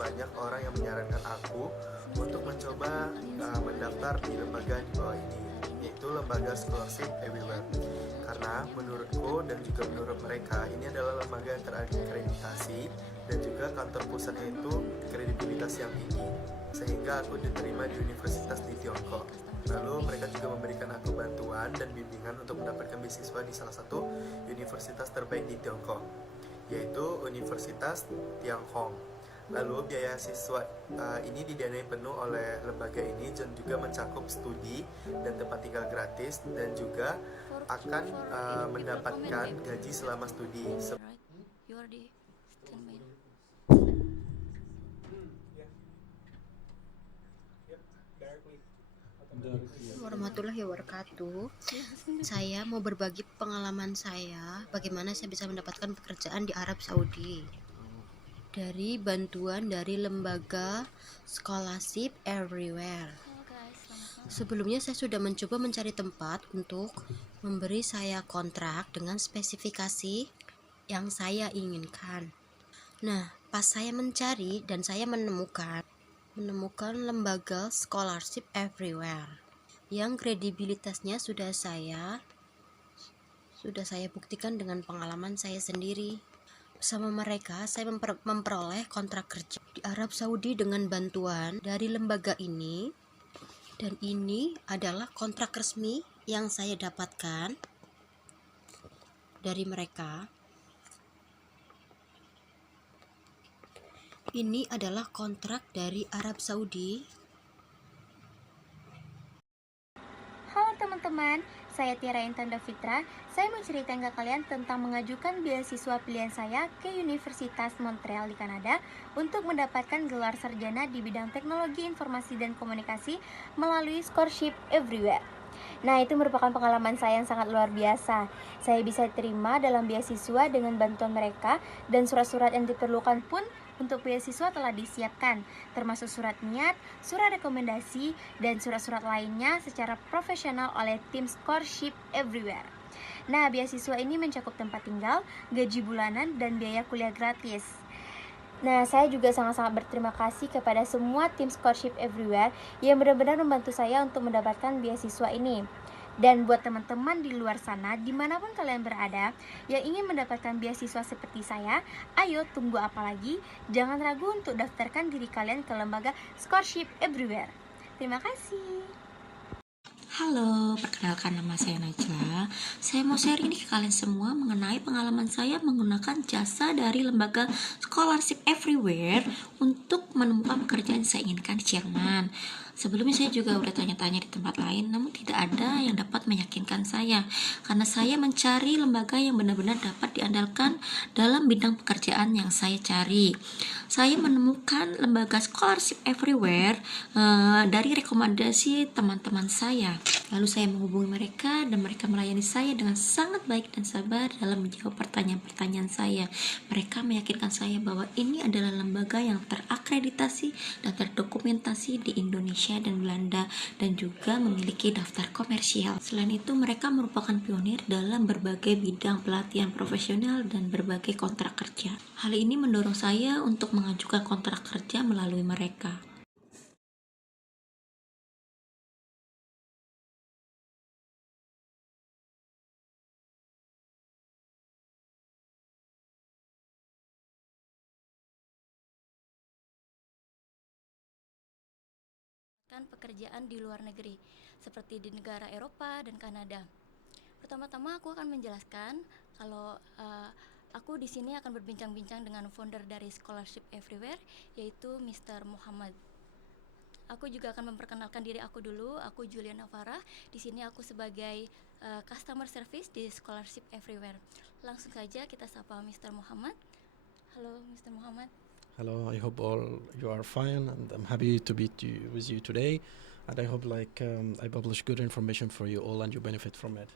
banyak orang yang menyarankan aku untuk mencoba mendaftar di lembaga di bawah ini, yaitu lembaga Scholarship Everywhere. Karena menurutku dan juga menurut mereka, ini adalah lembaga yang terakreditasi dan juga kantor pusatnya itu kredibilitas yang tinggi, sehingga aku diterima di universitas di Tiongkok. Lalu mereka juga memberikan aku bantuan dan bimbingan untuk mendapatkan beasiswa di salah satu universitas terbaik di Tiongkok, yaitu Universitas Tianghong. Lalu biaya siswa ini didanai penuh oleh lembaga ini dan juga mencakup studi dan tempat tinggal gratis dan juga akan mendapatkan gaji selama studi. You are the standby. Warahmatullahi wabarakatuh. Saya mau berbagi pengalaman saya bagaimana saya bisa mendapatkan pekerjaan di Arab Saudi dari bantuan dari lembaga Scholarship Everywhere. Sebelumnya saya sudah mencoba mencari tempat untuk memberi saya kontrak dengan spesifikasi yang saya inginkan. Nah, pas saya mencari dan saya menemukan lembaga Scholarship Everywhere yang kredibilitasnya sudah saya buktikan dengan pengalaman saya sendiri. Bersama mereka saya memperoleh kontrak kerja di Arab Saudi dengan bantuan dari lembaga ini, dan ini adalah kontrak resmi yang saya dapatkan dari mereka. Ini adalah kontrak dari Arab Saudi. Halo teman-teman, saya Tiara Intan Davitra. Saya mau ceritain ke kalian tentang mengajukan beasiswa pilihan saya ke Universitas Montreal di Kanada untuk mendapatkan gelar sarjana di bidang teknologi informasi dan komunikasi melalui Scholarship Everywhere. Nah, itu merupakan pengalaman saya yang sangat luar biasa. Saya bisa terima dalam beasiswa dengan bantuan mereka, dan surat-surat yang diperlukan pun untuk beasiswa telah disiapkan, termasuk surat niat, surat rekomendasi, dan surat-surat lainnya secara profesional oleh tim Scholarship Everywhere. Nah, beasiswa ini mencakup tempat tinggal, gaji bulanan, dan biaya kuliah gratis. Nah, saya juga sangat-sangat berterima kasih kepada semua tim Scholarship Everywhere yang benar-benar membantu saya untuk mendapatkan beasiswa ini. Dan buat teman-teman di luar sana, dimanapun kalian berada, yang ingin mendapatkan beasiswa seperti saya, ayo tunggu apa lagi? Jangan ragu untuk daftarkan diri kalian ke lembaga Scholarship Everywhere. Terima kasih. Halo, perkenalkan nama saya Najla. Saya mau sharing nih ke kalian semua mengenai pengalaman saya menggunakan jasa dari lembaga Scholarship Everywhere untuk menemukan pekerjaan yang saya inginkan di Jerman. Sebelumnya saya juga udah tanya-tanya di tempat lain, namun tidak ada yang dapat meyakinkan saya, karena saya mencari lembaga yang benar-benar dapat diandalkan dalam bidang pekerjaan yang saya cari. Saya menemukan lembaga Scholarship Everywhere dari rekomendasi teman-teman saya. Lalu saya menghubungi mereka dan mereka melayani saya dengan sangat baik dan sabar dalam menjawab pertanyaan-pertanyaan saya. Mereka meyakinkan saya bahwa ini adalah lembaga yang terakreditasi dan terdokumentasi di Indonesia dan Belanda, dan juga memiliki daftar komersial. Selain itu, mereka merupakan pionir dalam berbagai bidang pelatihan profesional dan berbagai kontrak kerja. Hal ini mendorong saya untuk mengajukan kontrak kerja melalui mereka. Pekerjaan di luar negeri seperti di negara Eropa dan Kanada. Pertama-tama aku akan menjelaskan kalau aku di sini akan berbincang-bincang dengan founder dari Scholarship Everywhere, yaitu Mr. Muhammad. Aku juga akan memperkenalkan diri aku dulu. Aku Juliana Farah. Di sini aku sebagai customer service di Scholarship Everywhere. Langsung saja kita sapa Mr. Muhammad. Halo Mr. Muhammad. Hello, I hope all you are fine, and I'm happy to be with you today. And I hope I publish good information for you all and you benefit from it.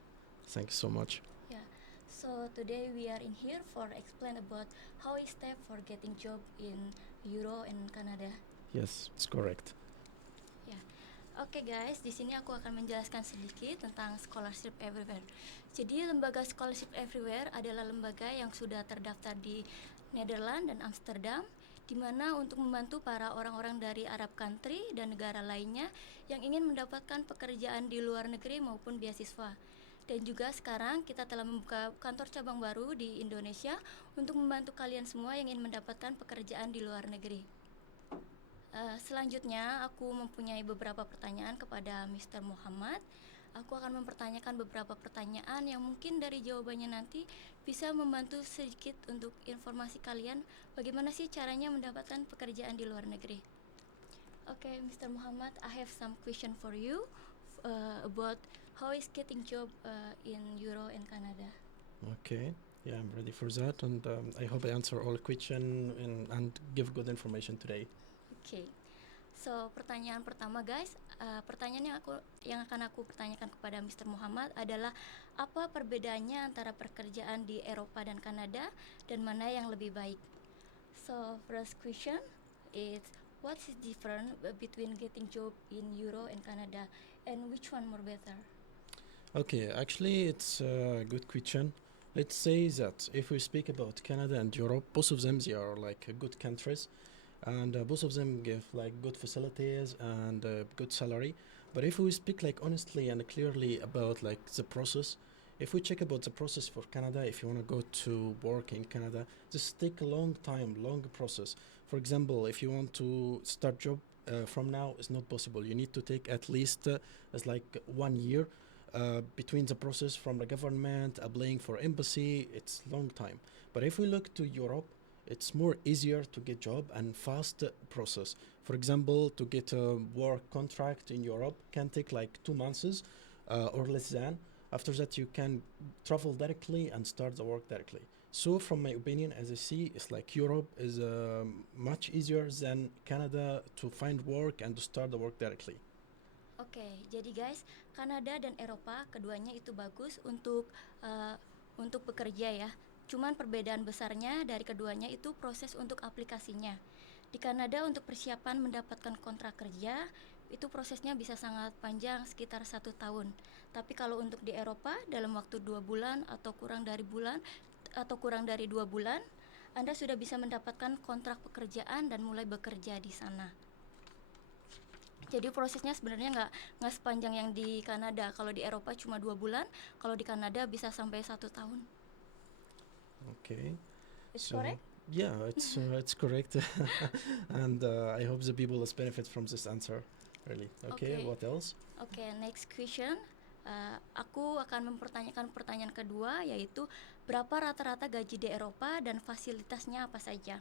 Thanks so much. Yeah. So today we are in here for explain about how is step for getting job in Euro and Canada. Yes, it's correct. Oke guys, di sini aku akan menjelaskan sedikit tentang Scholarship Everywhere. Jadi lembaga Scholarship Everywhere adalah lembaga yang sudah terdaftar di Nederland dan Amsterdam. di mana untuk membantu para orang-orang dari Arab country dan negara lainnya yang ingin mendapatkan pekerjaan di luar negeri maupun beasiswa. Dan juga sekarang kita telah membuka kantor cabang baru di Indonesia untuk membantu kalian semua yang ingin mendapatkan pekerjaan di luar negeri. Selanjutnya aku mempunyai beberapa pertanyaan kepada Mr. Muhammad. Aku akan mempertanyakan beberapa pertanyaan yang mungkin dari jawabannya nanti bisa membantu sedikit untuk informasi kalian bagaimana sih caranya mendapatkan pekerjaan di luar negeri. Okay, Mr. Muhammad, I have some question for you about how is getting job in Euro and Canada. Okay, yeah, I'm ready for that, and I hope I answer all question and give good information today. Okay, so pertanyaan pertama guys, pertanyaan yang akan aku pertanyakan kepada Mr. Muhammad adalah apa perbedaannya antara pekerjaan di Eropa dan Kanada dan mana yang lebih baik. So first question is what is different between getting job in Euro and Canada, and which one more better? Okay, actually, it's a good question. Let's say that if we speak about Canada and Europe, both of them they are like good countries, and both of them give like good facilities and good salary. But if we speak like honestly and clearly about like the process, if we check about the process for Canada, if you want to go to work in Canada, this take a long time, long process. For example, if you want to start job from now, it's not possible. You need to take at least it's like 1 year between the process from the government applying for embassy. It's long time. But if we look to Europe, it's more easier to get job and fast process. For example, to get a work contract in Europe can take like 2 months or less than. After that, you can travel directly and start the work directly. So, from my opinion, as I see, it's like Europe is much easier than Canada to find work and to start the work directly. Oke, jadi guys, Kanada dan Eropa keduanya itu bagus untuk bekerja ya. Cuman perbedaan besarnya dari keduanya itu proses untuk aplikasinya. Di Kanada untuk persiapan mendapatkan kontrak kerja itu prosesnya bisa sangat panjang, sekitar 1 tahun. Tapi kalau untuk di Eropa dalam waktu 2 bulan atau kurang dari 2 bulan, Anda sudah bisa mendapatkan kontrak pekerjaan dan mulai bekerja di sana. Jadi prosesnya sebenarnya nggak sepanjang yang di Kanada. Kalau di Eropa cuma 2 bulan, kalau di Kanada bisa sampai 1 tahun. Okay. It's So, correct? yeah, it's correct, and I hope the people will benefit from this answer. Really. Okay. Okay. What else? Oke, next question. Aku akan mempertanyakan pertanyaan kedua, yaitu berapa rata-rata gaji di Eropa dan fasilitasnya apa saja.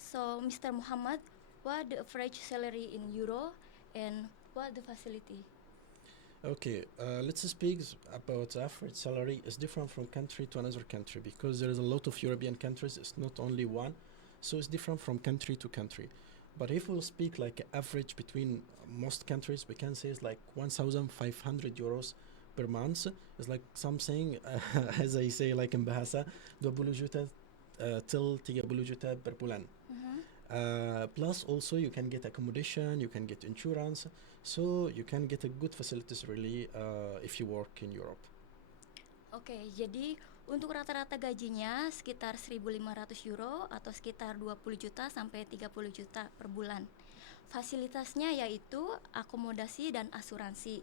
So, Mr. Muhammad, what the average salary in Euro and what the facility? Okay, let's speak about the average salary. Is different from country to another country because there is a lot of European countries. It's not only one, so it's different from country to country. But if we'll speak like average between most countries, we can say it's like 1,500 euros per month. It's like something, as I say, like in Bahasa, 20 juta till 30 juta per bulan. Plus, also you can get accommodation, you can get insurance, so you can get a good facilities really if you work in Europe. Oke, jadi untuk rata-rata gajinya sekitar 1.500 euro atau sekitar 20 juta sampai 30 juta per bulan. Fasilitasnya yaitu akomodasi dan asuransi.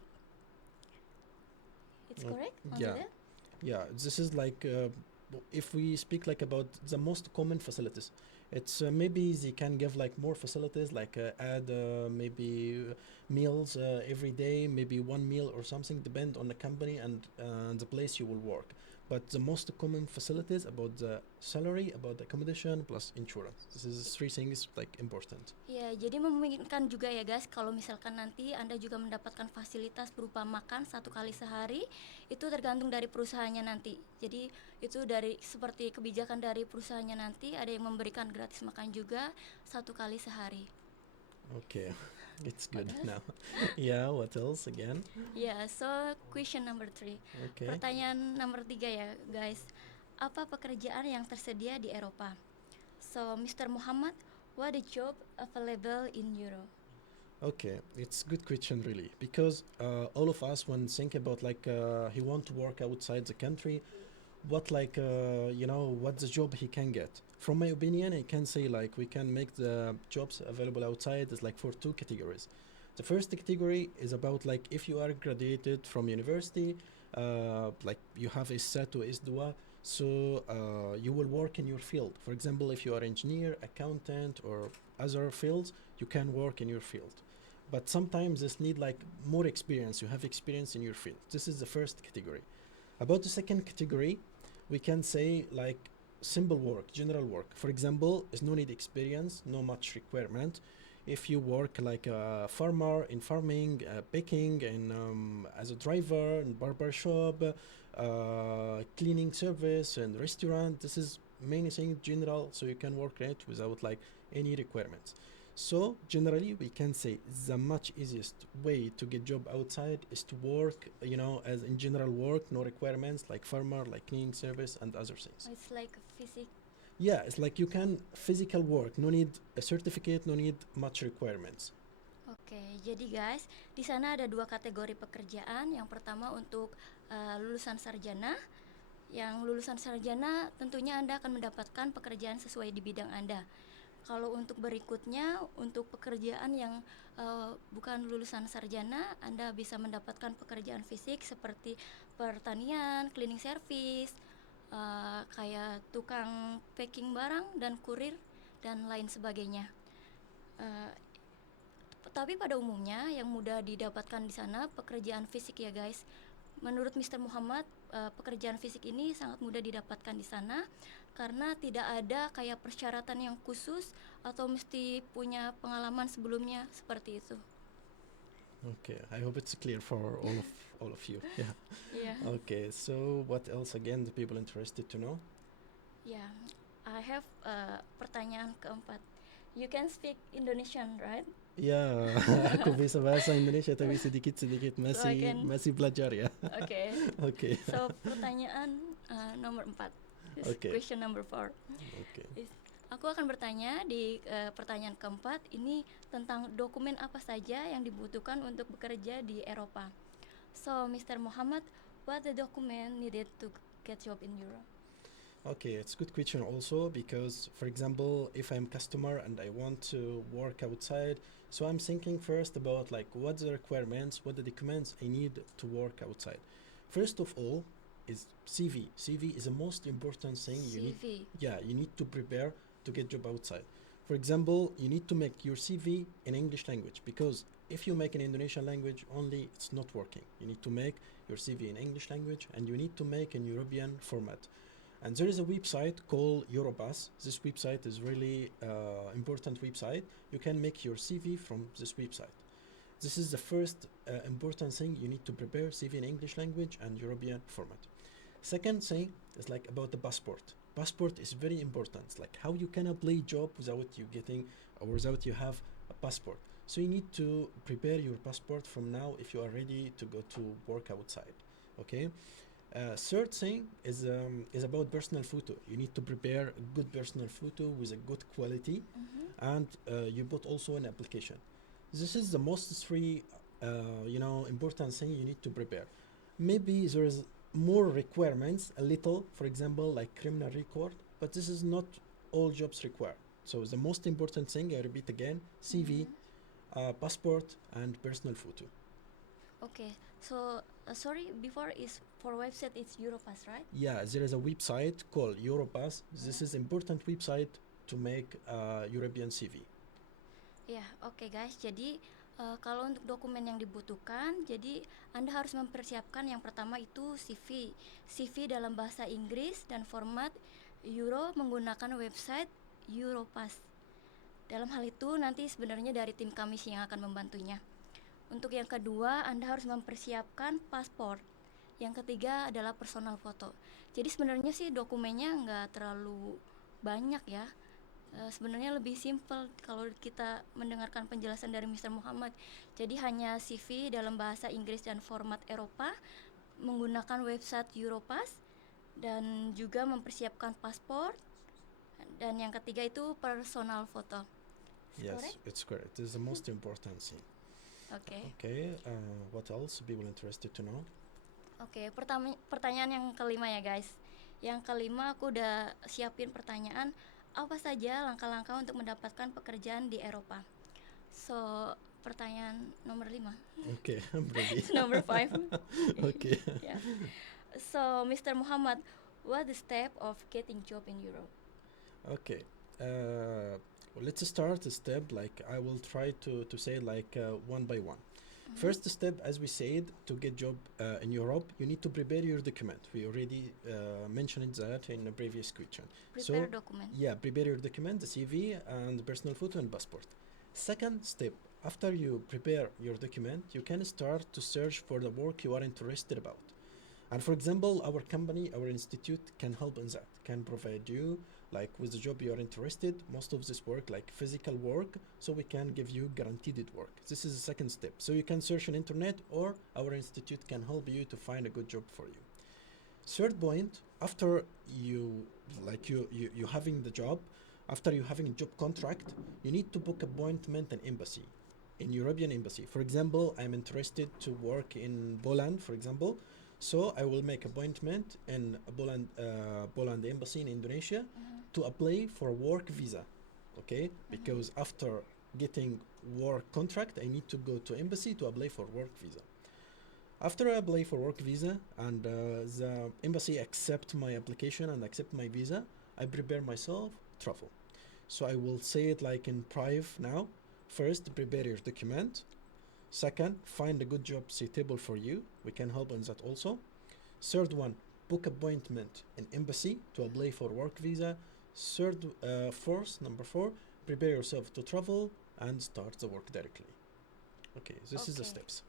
It's correct? Yeah. Yeah, this is like if we speak like about the most common facilities, it's maybe they can give like more facilities like add maybe meals every day, maybe 1 meal or something, depend on the company and the place you will work. But the most common facilities about the salary, about the accommodation plus insurance. This is 3 things like important. Ya, jadi memungkinkan juga ya guys, kalau misalkan nanti Anda juga mendapatkan fasilitas berupa makan 1 kali sehari, itu tergantung dari perusahaannya nanti. Jadi itu dari seperti kebijakan dari perusahaannya nanti, ada yang memberikan gratis makan juga 1 kali sehari. Okay, it's good now. Yeah, what else again? Ya, so question number 3. Okay. Pertanyaan nomor 3 ya guys. Apa pekerjaan yang tersedia di Eropa? So, Mr. Muhammad, what the job available in Euro? Okay, it's a good question really because all of us when think about like he want to work outside the country, what like what the job he can get. From my opinion, I can say like we can make the jobs available outside is like for two categories. The first category is about like if you are graduated from university, like you have a set or isdua, so you will work in your field. For example, if you are engineer, accountant, or other fields, you can work in your field. But sometimes this need like more experience. You have experience in your field. This is the first category. About the second category, we can say like simple work, general work. For example, is no need experience, no much requirement. If you work like a farmer in farming, baking, and as a driver in barber shop, cleaning service and restaurant, this is many things general, so you can work it without like any requirements. So generally, we can say the much easiest way to get job outside is to work, as in general work, no requirements like farmer, like cleaning service and other things. It's like physics. Yeah, it's like you can physical work, no need a certificate, no need much requirements. Oke, jadi guys, di sana ada dua kategori pekerjaan. Yang pertama untuk lulusan sarjana. Yang lulusan sarjana tentunya Anda akan mendapatkan pekerjaan sesuai di bidang Anda. Kalau untuk berikutnya, untuk pekerjaan yang bukan lulusan sarjana, Anda bisa mendapatkan pekerjaan fisik seperti pertanian, cleaning service, kayak tukang packing barang dan kurir dan lain sebagainya. Eh, tapi pada umumnya yang mudah didapatkan di sana pekerjaan fisik ya guys. Menurut Mr. Muhammad, pekerjaan fisik ini sangat mudah didapatkan di sana karena tidak ada kayak persyaratan yang khusus atau mesti punya pengalaman sebelumnya seperti itu. Okay, I hope it's clear for all of you. Yeah. Yeah. Okay, so what else again the people interested to know? Yeah. I have pertanyaan keempat. You can speak Indonesian, right? Ya, aku bisa bahasa Indonesia tapi sedikit-sedikit masih belajar ya. Okay. Okay. So pertanyaan nomor 4. Okay. Question number 4. Okay. Aku akan bertanya di pertanyaan keempat ini tentang dokumen apa saja yang dibutuhkan untuk bekerja di Eropa. So, Mr. Muhammad, what the document needed to get job in Europe? Okay, it's a good question also because, for example, if I'm customer and I want to work outside, so I'm thinking first about like what the requirements, what the documents I need to work outside. First of all is CV. CV is the most important thing CV. you need to prepare to get job outside. For example, you need to make your CV in English language because if you make an Indonesian language only, it's not working. You need to make your CV in English language and you need to make in European format. And there is a website called Europass. This website is really important website. You can make your CV from this website. This is the first important thing you need to prepare CV in English language and European format. Second thing is like about the passport. Passport is very important. It's like how you can apply job without you getting or without you have a passport. So you need to prepare your passport from now if you are ready to go to work outside. Okay. Third thing is about personal photo. You need to prepare a good personal photo with a good quality, and you put also an application. This is the most three, important thing you need to prepare. Maybe there is more requirements, a little, for example, like criminal record, but this is not all jobs require. So the most important thing, I repeat again, CV, passport, and personal photo. Okay, so sorry, before is for website it's Europass, right? Yeah, there is a website called Europass. This is important website to make European CV. Ya, oke guys. Jadi kalau untuk dokumen yang dibutuhkan, jadi Anda harus mempersiapkan yang pertama itu CV. CV dalam bahasa Inggris dan format Euro menggunakan website Europass. Dalam hal itu nanti sebenarnya dari tim kami sih yang akan membantunya. Untuk yang kedua, Anda harus mempersiapkan paspor. Yang ketiga adalah personal foto. Jadi sebenarnya sih dokumennya nggak terlalu banyak ya. Sebenarnya lebih simple kalau kita mendengarkan penjelasan dari Mr. Muhammad. Jadi hanya CV dalam bahasa Inggris dan format Eropa, menggunakan website Europass, dan juga mempersiapkan paspor. Dan yang ketiga itu personal foto. Yes, Correct? it's correct. This is the most important thing. Oke. Okay, what else people interested to know? Oke, pertanyaan yang kelima ya guys. Yang kelima, aku udah siapin pertanyaan apa saja langkah-langkah untuk mendapatkan pekerjaan di Eropa. So, pertanyaan nomor 5. Okay, I'm ready. Number 5. Okay. Yeah. So, Mr. Muhammad, what the step of getting job in Europe? Okay. Let's start a step. Like I will try to say like one by one. First step, as we said, to get job in Europe, you need to prepare your document. We already mentioned that in a previous question. Prepare document. Yeah, prepare your document, the CV and personal photo and passport. Second step, after you prepare your document, you can start to search for the work you are interested about. And for example, our company, our institute can help in that, can provide you like with the job you are interested, most of this work like physical work, so we can give you guaranteed work. This is the second step. So you can search on internet or our institute can help you to find a good job for you. Third point, after you having the job, after you having a job contract, you need to book appointment in embassy, in European embassy. For example, I'm interested to work in Poland, for example, so I will make appointment in Poland embassy in Indonesia to apply for work visa, okay? Because after getting work contract, I need to go to embassy to apply for work visa. After I apply for work visa and the embassy accept my application and accept my visa, I prepare myself travel. So I will say it like in private now. First, prepare your document. Second, find a good job suitable for you. We can help on that also. Third one, book appointment in embassy to apply for work visa. Number four, prepare yourself to travel and start the work directly. Okay, this is the Okay. steps.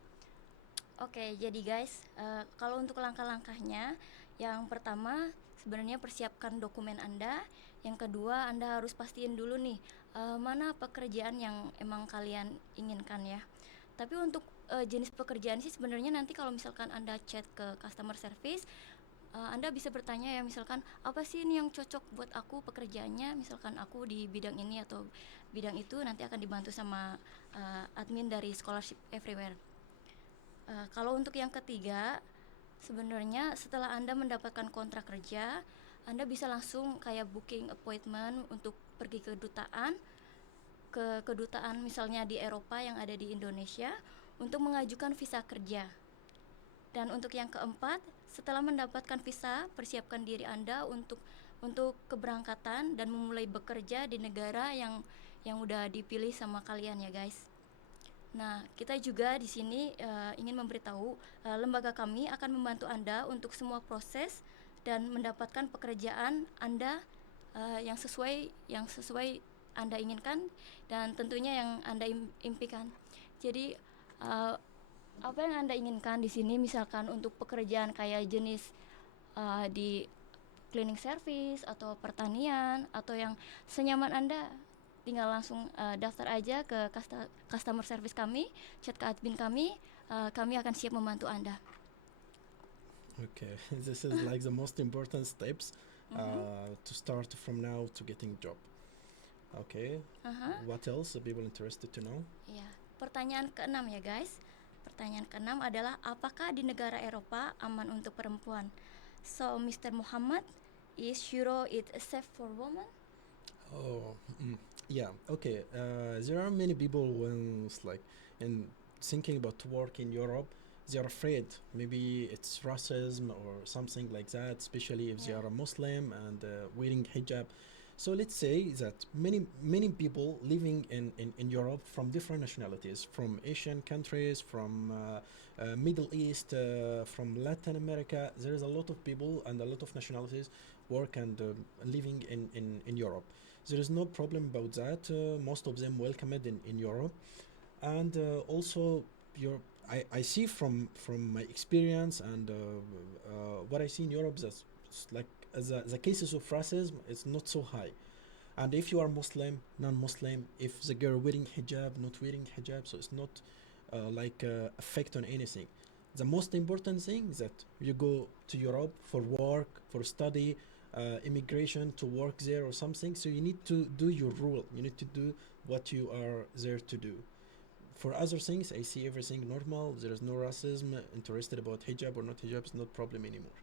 Oke, jadi guys, kalau untuk langkah-langkahnya, yang pertama sebenarnya persiapkan dokumen Anda. Yang kedua, Anda harus pastiin dulu nih mana pekerjaan yang emang kalian inginkan ya. Tapi untuk jenis pekerjaan sih sebenarnya nanti kalau misalkan Anda chat ke customer service, Anda bisa bertanya ya, misalkan apa sih ini yang cocok buat aku pekerjaannya, misalkan aku di bidang ini atau bidang itu, nanti akan dibantu sama admin dari Scholarship Everywhere. Kalau untuk yang ketiga, sebenarnya setelah Anda mendapatkan kontrak kerja, Anda bisa langsung kayak booking appointment untuk pergi ke kedutaan misalnya di Eropa yang ada di Indonesia untuk mengajukan visa kerja. Dan untuk yang keempat, setelah mendapatkan visa, persiapkan diri Anda untuk keberangkatan dan memulai bekerja di negara yang udah dipilih sama kalian ya guys. Nah, kita juga di sini ingin memberitahu lembaga kami akan membantu Anda untuk semua proses dan mendapatkan pekerjaan Anda yang sesuai Anda inginkan dan tentunya yang Anda impikan. Jadi apa yang Anda inginkan di sini, misalkan untuk pekerjaan kayak jenis di cleaning service atau pertanian atau yang senyaman Anda, tinggal langsung daftar aja ke customer service kami, chat ke admin kami, kami akan siap membantu Anda. Okay, this is like the most important steps to start from now to getting job. Okay, what else are people interested to know? Ya, pertanyaan keenam ya guys. Pertanyaan keenam adalah apakah di negara Eropa aman untuk perempuan? So, Mr. Muhammad, is Europe it safe for women? Oh, yeah. Okay. There are many people when it's like in thinking about to work in Europe, they are afraid. Maybe it's racism or something like that, especially if they Yeah. are a Muslim and wearing hijab. So let's say that many people living in Europe from different nationalities, from Asian countries, from Middle East, from Latin America. There is a lot of people and a lot of nationalities work and living in Europe. There is no problem about that. Most of them welcomed in Europe, and also I see from my experience and what I see in Europe that like the cases of racism is not so high. And if you are Muslim, non-Muslim, if the girl wearing hijab, not wearing hijab, so it's not effect on anything. The most important thing is that you go to Europe for work, for study, immigration to work there or something. So you need to do your rule. You need to do what you are there to do. For other things, I see everything normal. There is no racism. Interested about hijab or not hijab is not problem anymore.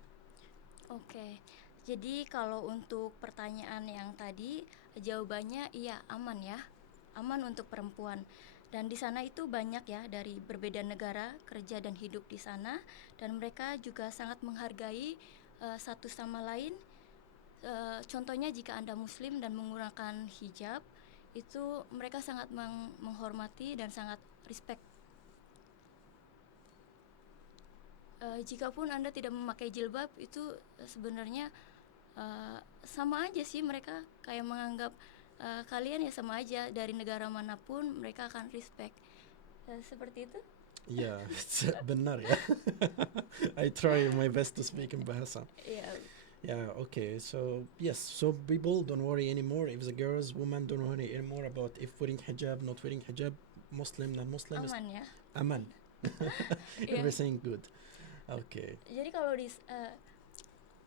Oke. Jadi kalau untuk pertanyaan yang tadi, jawabannya iya, aman ya. Aman untuk perempuan. Dan di sana itu banyak ya dari berbeda negara kerja dan hidup di sana, dan mereka juga sangat menghargai satu sama lain. Contohnya jika Anda muslim dan menggunakan hijab, itu mereka sangat menghormati dan sangat respect. Jikapun Anda tidak memakai jilbab, itu sebenarnya sama aja sih, mereka kayak menganggap kalian ya sama aja, dari negara manapun mereka akan respect. Seperti itu. Yeah, it's benar ya. I try my best to speak in Bahasa. Ya, Yeah, okay. So yes, so people don't worry anymore if the girls, women don't worry anymore about if wearing hijab, not wearing hijab, Muslim, non-Muslim, is aman ya. aman. Iya. Everything good. Okay, Jadi kalau di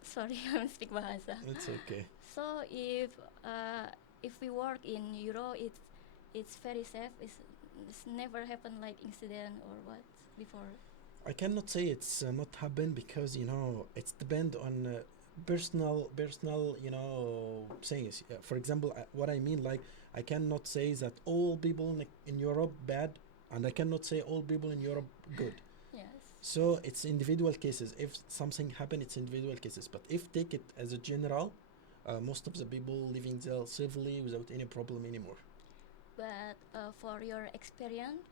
sorry, I speak bahasa. it's okay. So if we work in Euro, it's very safe. It's never happened like incident or what before. I cannot say it's not happen because it's depend on personal things. For example, what I mean, like, I cannot say that all people in Europe bad, and I cannot say all people in Europe good. Yes. So it's individual cases. If something happen, it's individual cases. But if take it as a general, most of the people living there safely without any problem anymore. But for your experience,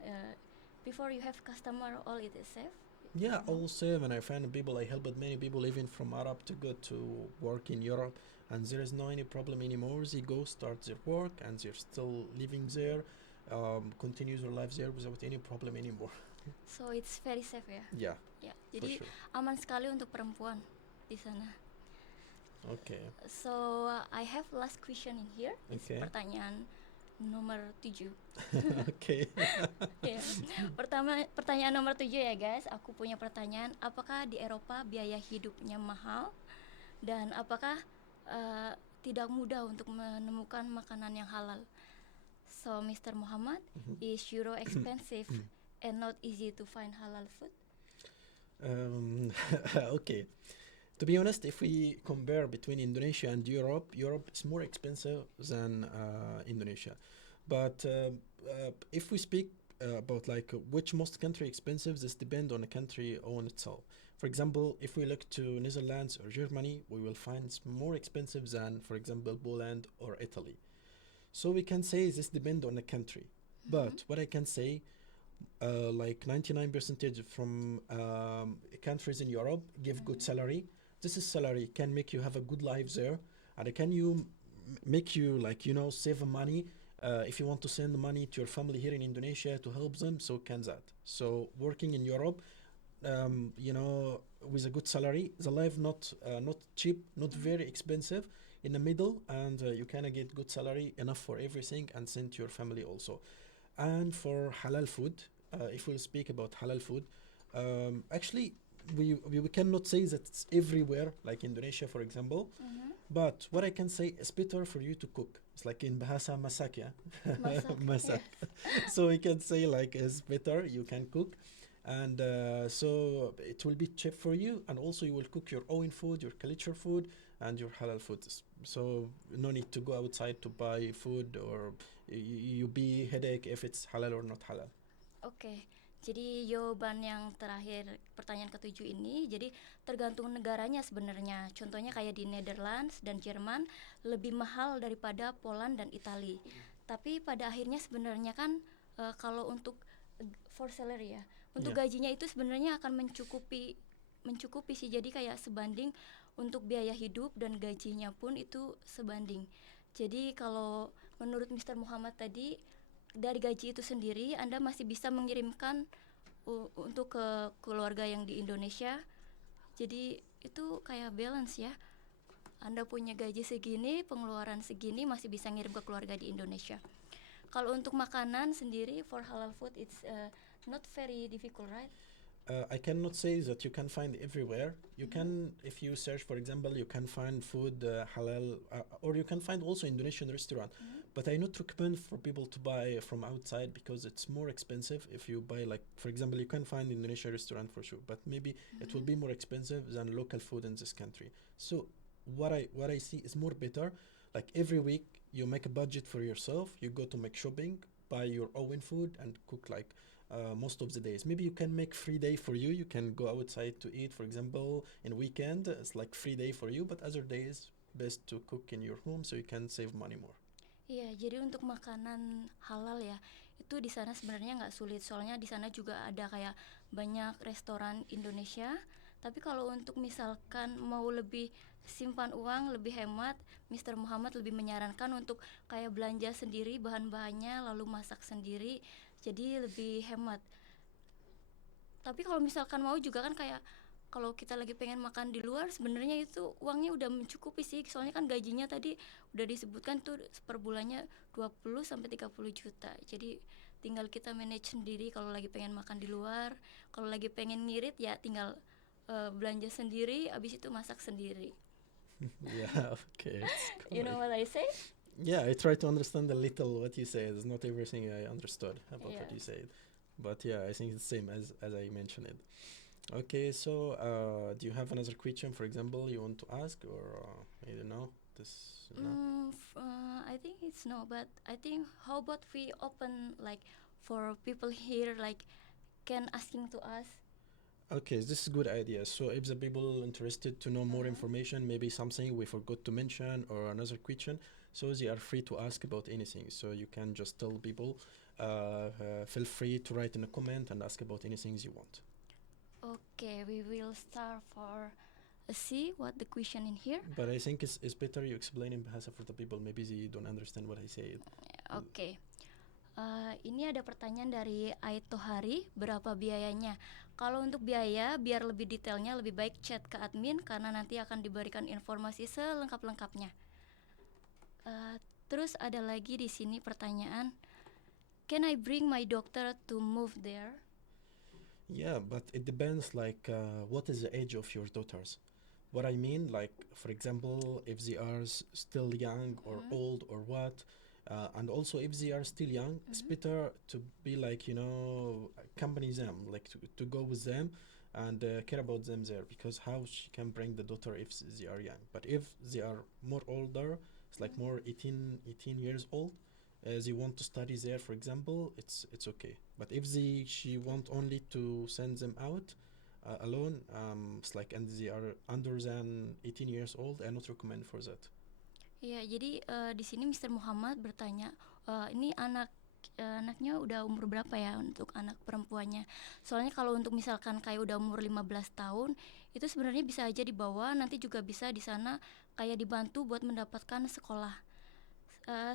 before you have customer, all it is safe. Yeah, also when I find people, I helped many people even from Arab to go to work in Europe, and there is no any problem anymore. They go start their work, and they're still living there, continues their lives there without any problem anymore. So it's very safe ya. Yeah, Ya, for jadi sure. aman sekali untuk perempuan di sana. Okay. So I have last question in here. It's Okay. pertanyaan nomor 7. Okay. Ya. Pertanyaan nomor 7 ya guys. Aku punya pertanyaan, apakah di Eropa biaya hidupnya mahal, dan apakah tidak mudah untuk menemukan makanan yang halal? So Mr. Muhammad, is Euro expensive and not easy to find halal food? Okay. To be honest, if we compare between Indonesia and Europe, Europe is more expensive than Indonesia. But if we speak about like which most country expensive, this depend on the country on itself. For example, if we look to Netherlands or Germany, we will find it's more expensive than, for example, Poland or Italy. So we can say this depend on the country. But what I can say, like 99% from countries in Europe give good salary. This is salary can make you have a good life there, and can you make you like save money if you want to send money to your family here in Indonesia to help them. So can that. So working in Europe, with a good salary, the life not cheap, not very expensive, in the middle, and you can get good salary enough for everything and send to your family also. And for halal food, if we'll speak about halal food, actually we cannot say that it's everywhere like Indonesia, for example. But what I can say is better for you to cook. It's like in Bahasa masak, yeah. Masak, Masak. So we can say like it's better you can cook, and so it will be cheap for you, and also you will cook your own food, your culture food, and your halal food. So no need to go outside to buy food, or you be headache if it's halal or not halal. Oke, jadi jawaban yang terakhir pertanyaan ketujuh ini, jadi tergantung negaranya sebenarnya. Contohnya kayak di Netherlands dan Jerman lebih mahal daripada Poland dan Italia. Tapi pada akhirnya sebenarnya kan kalau untuk for salary ya, untuk Yeah. gajinya itu sebenarnya akan mencukupi sih. Jadi kayak sebanding untuk biaya hidup dan gajinya pun itu sebanding. Jadi kalau menurut Mr. Muhammad tadi, dari gaji itu sendiri Anda masih bisa mengirimkan untuk ke keluarga yang di Indonesia. Jadi itu kayak balance ya. Anda punya gaji segini, pengeluaran segini, masih bisa ngirim ke keluarga di Indonesia. Kalau untuk makanan sendiri for halal food, it's not very difficult, right? I cannot say that you can find everywhere. You can, if you search, for example, you can find food halal, or you can find also Indonesian restaurant. But I not recommend for people to buy from outside because it's more expensive. If you buy, like, for example, you can find Indonesian restaurant for sure, but maybe it will be more expensive than local food in this country. So what I see is more better. Like every week, you make a budget for yourself. You go to make shopping, buy your own food, and cook like most of the days. Maybe you can make free day for you. You can go outside to eat, for example, in weekend. It's like free day for you, but other days best to cook in your home so you can save money more. Iya, jadi untuk makanan halal ya, itu di sana sebenarnya nggak sulit. Soalnya di sana juga ada kayak banyak restoran Indonesia. Tapi kalau untuk misalkan mau lebih simpan uang, lebih hemat, Mr. Muhammad lebih menyarankan untuk kayak belanja sendiri bahan-bahannya, lalu masak sendiri, jadi lebih hemat. Tapi kalau misalkan mau juga kan kayak kalau kita lagi pengen makan di luar sebenarnya itu uangnya udah mencukupi sih. Soalnya kan gajinya tadi udah disebutkan tuh per bulannya 20 sampai 30 juta. Jadi tinggal kita manage sendiri kalau lagi pengen makan di luar. Kalau lagi pengen ngirit ya tinggal belanja sendiri, abis itu masak sendiri. Yeah, okay. It's You know correct. what I say? Yeah, I try to understand a little what you say. It's not everything I understood about what Yeah. you said, but yeah, I think it's the same as I mentioned it. Okay, so do you have another question, for example, you want to ask, or I don't know this? No. I think it's no, but I think how about we open like for people here like can asking to us. Okay, this is a good idea. So if the people interested to know more information, maybe something we forgot to mention or another question, so they are free to ask about anything. So you can just tell people, feel free to write in a comment and ask about anything you want. Okay, we will start for see what the question in here. But I think it's better you explain in Bahasa for the people. Maybe they don't understand what I say. Oke. Ini ada pertanyaan dari Aito Hari, berapa biayanya? Kalau untuk biaya, biar lebih detailnya lebih baik chat ke admin karena nanti akan diberikan informasi selengkap-lengkapnya. Terus ada lagi di sini pertanyaan, can I bring my doctor to move there? Yeah, but it depends, like, what is the age of your daughters? What I mean, like, for example, if they are still young or old or what, and also if they are still young, it's better to be like, accompany them, like to go with them and care about them there, because how she can bring the daughter if they are young. But if they are more older, it's like more 18 years old, they want to study there, for example, it's okay. But if she want only to send them out alone, it's like, and they are under than 18 years old, I not recommend for that. Ya, jadi di sini Mr. Muhammad bertanya, ini anaknya udah umur berapa ya untuk anak perempuannya? Soalnya kalau untuk misalkan kayak udah umur 15 tahun, itu sebenarnya bisa aja dibawa, nanti juga bisa di sana kayak dibantu buat mendapatkan sekolah.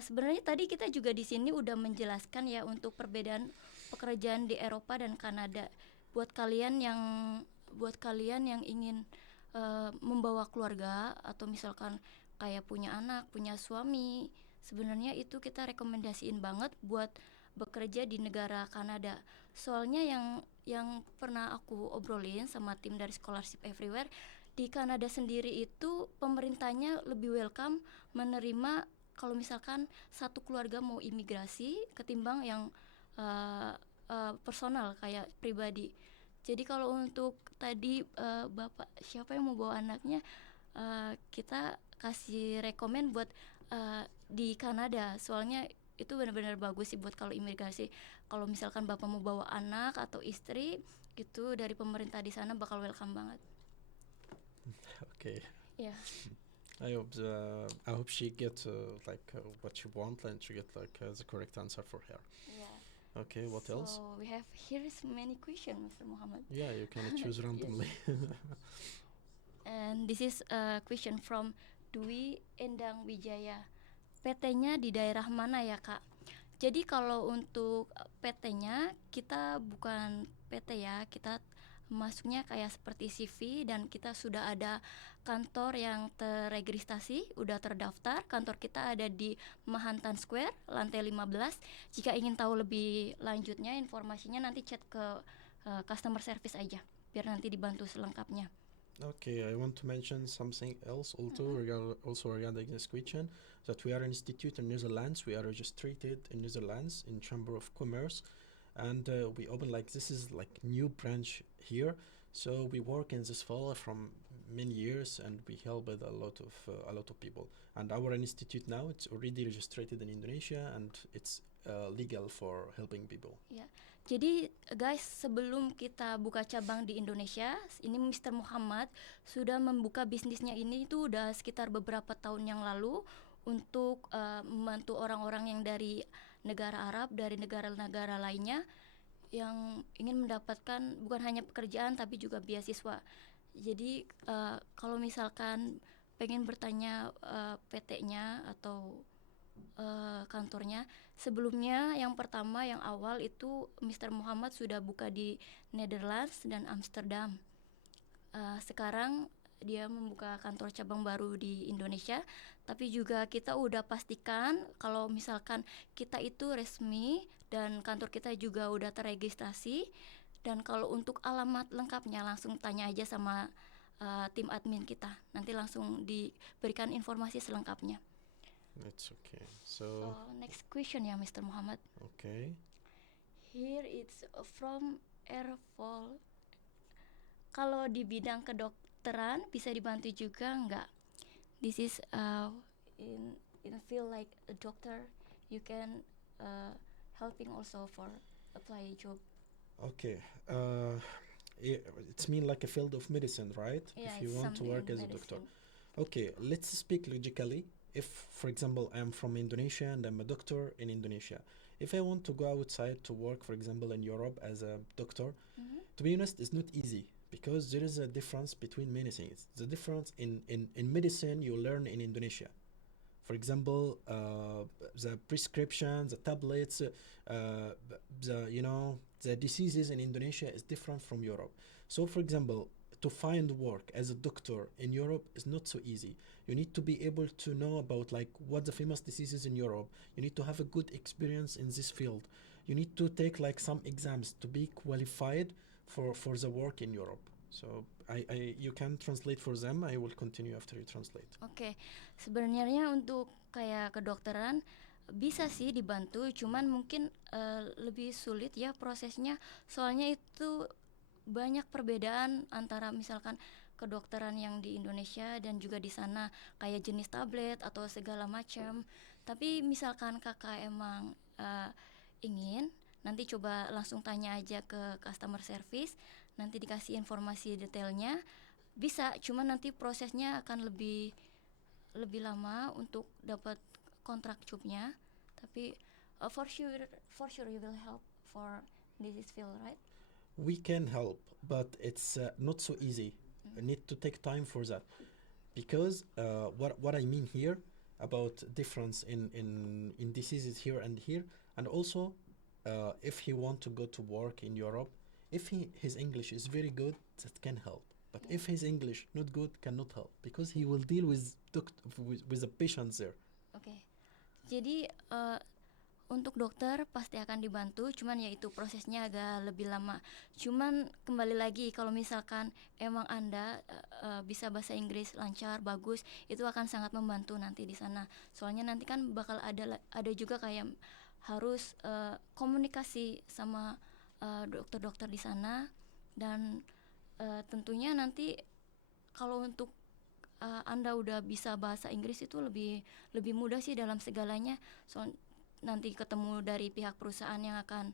Sebenarnya tadi kita juga di sini udah menjelaskan ya untuk perbedaan pekerjaan di Eropa dan Kanada. Buat kalian yang ingin membawa keluarga atau misalkan kayak punya anak, punya suami, sebenarnya itu kita rekomendasiin banget buat bekerja di negara Kanada. Soalnya yang pernah aku obrolin sama tim dari Scholarship Everywhere, di Kanada sendiri itu pemerintahnya lebih welcome menerima kalau misalkan satu keluarga mau imigrasi ketimbang yang personal kayak pribadi. Jadi kalau untuk tadi bapak siapa yang mau bawa anaknya, kita kasih rekomen buat di Kanada. Soalnya itu benar-benar bagus sih buat kalau imigrasi. Kalau misalkan bapak mau bawa anak atau istri gitu dari pemerintah di sana bakal welcome banget. Okay. Ya. I hope she get what she want, and she get like the correct answer for her. Yeah. Okay, what else? So we have here is many questions, Mr. Muhammad. Yeah, you can choose randomly. And this is a question from Dwi Endang Wijaya. PT-nya di daerah mana ya, Kak? Jadi kalau untuk PT-nya kita bukan PT ya, kita masuknya kayak seperti CV dan kita sudah ada kantor yang terregistrasi, udah terdaftar. Kantor kita ada di Manhattan Square, lantai 15. Jika ingin tahu lebih lanjutnya informasinya nanti chat ke customer service aja, biar nanti dibantu selengkapnya. Okay, I want to mention something else also regarding this question, that we are an institute in Netherlands. We are registered in Netherlands in Chamber of Commerce, and we open like this is like new branch here. So we work in this fall from many years, and we helped a lot of people. And our institute now it's already registered in Indonesia, and it's legal for helping people. Ya, jadi guys, sebelum kita buka cabang di Indonesia, ini Mr. Muhammad sudah membuka bisnisnya ini itu udah sekitar beberapa tahun yang lalu untuk membantu orang-orang yang dari negara Arab, dari negara-negara lainnya yang ingin mendapatkan bukan hanya pekerjaan tapi juga beasiswa. Jadi kalau misalkan pengen bertanya PT-nya atau kantornya, sebelumnya yang pertama yang awal itu Mr. Muhammad sudah buka di Netherlands dan Amsterdam. Sekarang dia membuka kantor cabang baru di Indonesia, tapi juga kita udah pastikan kalau misalkan kita itu resmi dan kantor kita juga udah terregistrasi. Dan kalau untuk alamat lengkapnya langsung tanya aja sama tim admin kita, nanti langsung diberikan informasi selengkapnya. It's okay. So next question ya Mr. Muhammad. Okay. Here it's from Airfall. Kalau di bidang kedokteran bisa dibantu juga nggak? This is in a field like a doctor, you can helping also for apply job. Okay. It's mean like a field of medicine, right? Yeah, If you it's want to something work in as a doctor. medicine. Okay, let's speak logically. If, for example, I'm from Indonesia and I'm a doctor in Indonesia, if I want to go outside to work, for example, in Europe as a doctor, to be honest, it's not easy because there is a difference between many things. The difference in medicine you learn in Indonesia. For example, the prescriptions, the tablets, the diseases in Indonesia is different from Europe. So, for example, to find work as a doctor in Europe is not so easy. You need to be able to know about like what the famous diseases in Europe. You need to have a good experience in this field. You need to take like some exams to be qualified for the work in Europe. So you can translate for them. I will continue after you translate. Oke, sebenarnya untuk kayak kedokteran bisa sih dibantu, cuman mungkin lebih sulit ya prosesnya. Soalnya itu banyak perbedaan antara misalkan kedokteran yang di Indonesia dan juga di sana, kayak jenis tablet atau segala macam. Tapi misalkan kakak emang ingin, nanti coba langsung tanya aja ke customer service, nanti dikasih informasi detailnya. Bisa, cuman nanti prosesnya akan lebih lama untuk dapat kontrak jobnya. Tapi for sure you will help for this field, right? We can help, but it's not so easy. I need to take time for that, because what I mean here about difference in diseases here, and also if he want to go to work in Europe, if his English is very good, that can help. But if his English not good, cannot help, because he will deal with with the patients there. Oke. Jadi untuk dokter pasti akan dibantu, cuman ya itu prosesnya agak lebih lama. Cuman kembali lagi kalau misalkan emang Anda bisa bahasa Inggris lancar, bagus, itu akan sangat membantu nanti di sana. Soalnya nanti kan bakal ada juga kayak harus komunikasi sama dokter-dokter di sana, dan tentunya nanti kalau untuk Anda udah bisa bahasa Inggris itu lebih mudah sih dalam segalanya. Nanti ketemu dari pihak perusahaan yang akan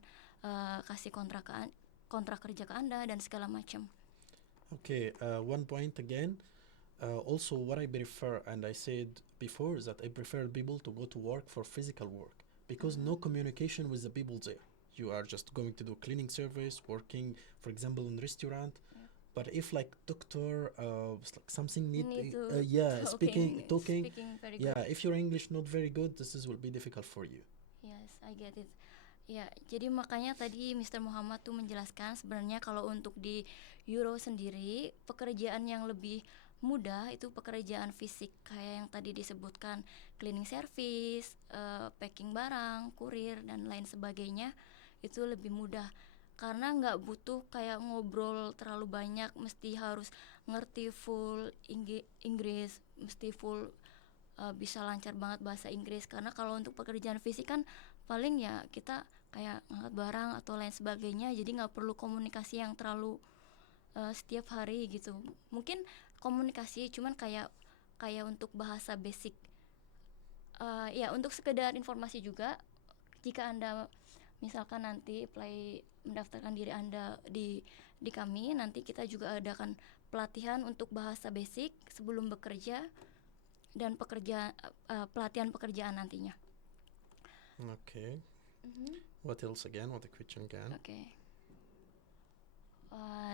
kasih kontrak kerja ke Anda dan segala macam. Okay, one point again. Also, what I prefer, and I said before, is that I prefer people to go to work for physical work, because no communication with the people there. You are just going to do cleaning service, working, for example, in restaurant. But if like doctor, like something You need to talking, speaking very good. if your English not very good, this will be difficult for you. Yes, I get it. Ya, jadi makanya tadi Mr. Muhammad tuh menjelaskan sebenarnya kalau untuk di Euro sendiri, pekerjaan yang lebih mudah itu pekerjaan fisik kayak yang tadi disebutkan, cleaning service, packing barang, kurir dan lain sebagainya, itu lebih mudah karena nggak butuh kayak ngobrol terlalu banyak, mesti harus ngerti full Inggris, mesti full bisa lancar banget bahasa Inggris. Karena kalau untuk pekerjaan fisik kan paling ya kita kayak ngangkat barang atau lain sebagainya, jadi nggak perlu komunikasi yang terlalu setiap hari gitu. Mungkin komunikasi, cuman kayak kayak untuk bahasa basic. Ya untuk sekedar informasi juga, jika Anda misalkan nanti mendaftarkan diri Anda di kami, nanti kita juga adakan pelatihan untuk bahasa basic sebelum bekerja dan pelatihan pekerjaan nantinya. Okay. What else again? What the question again? Oke.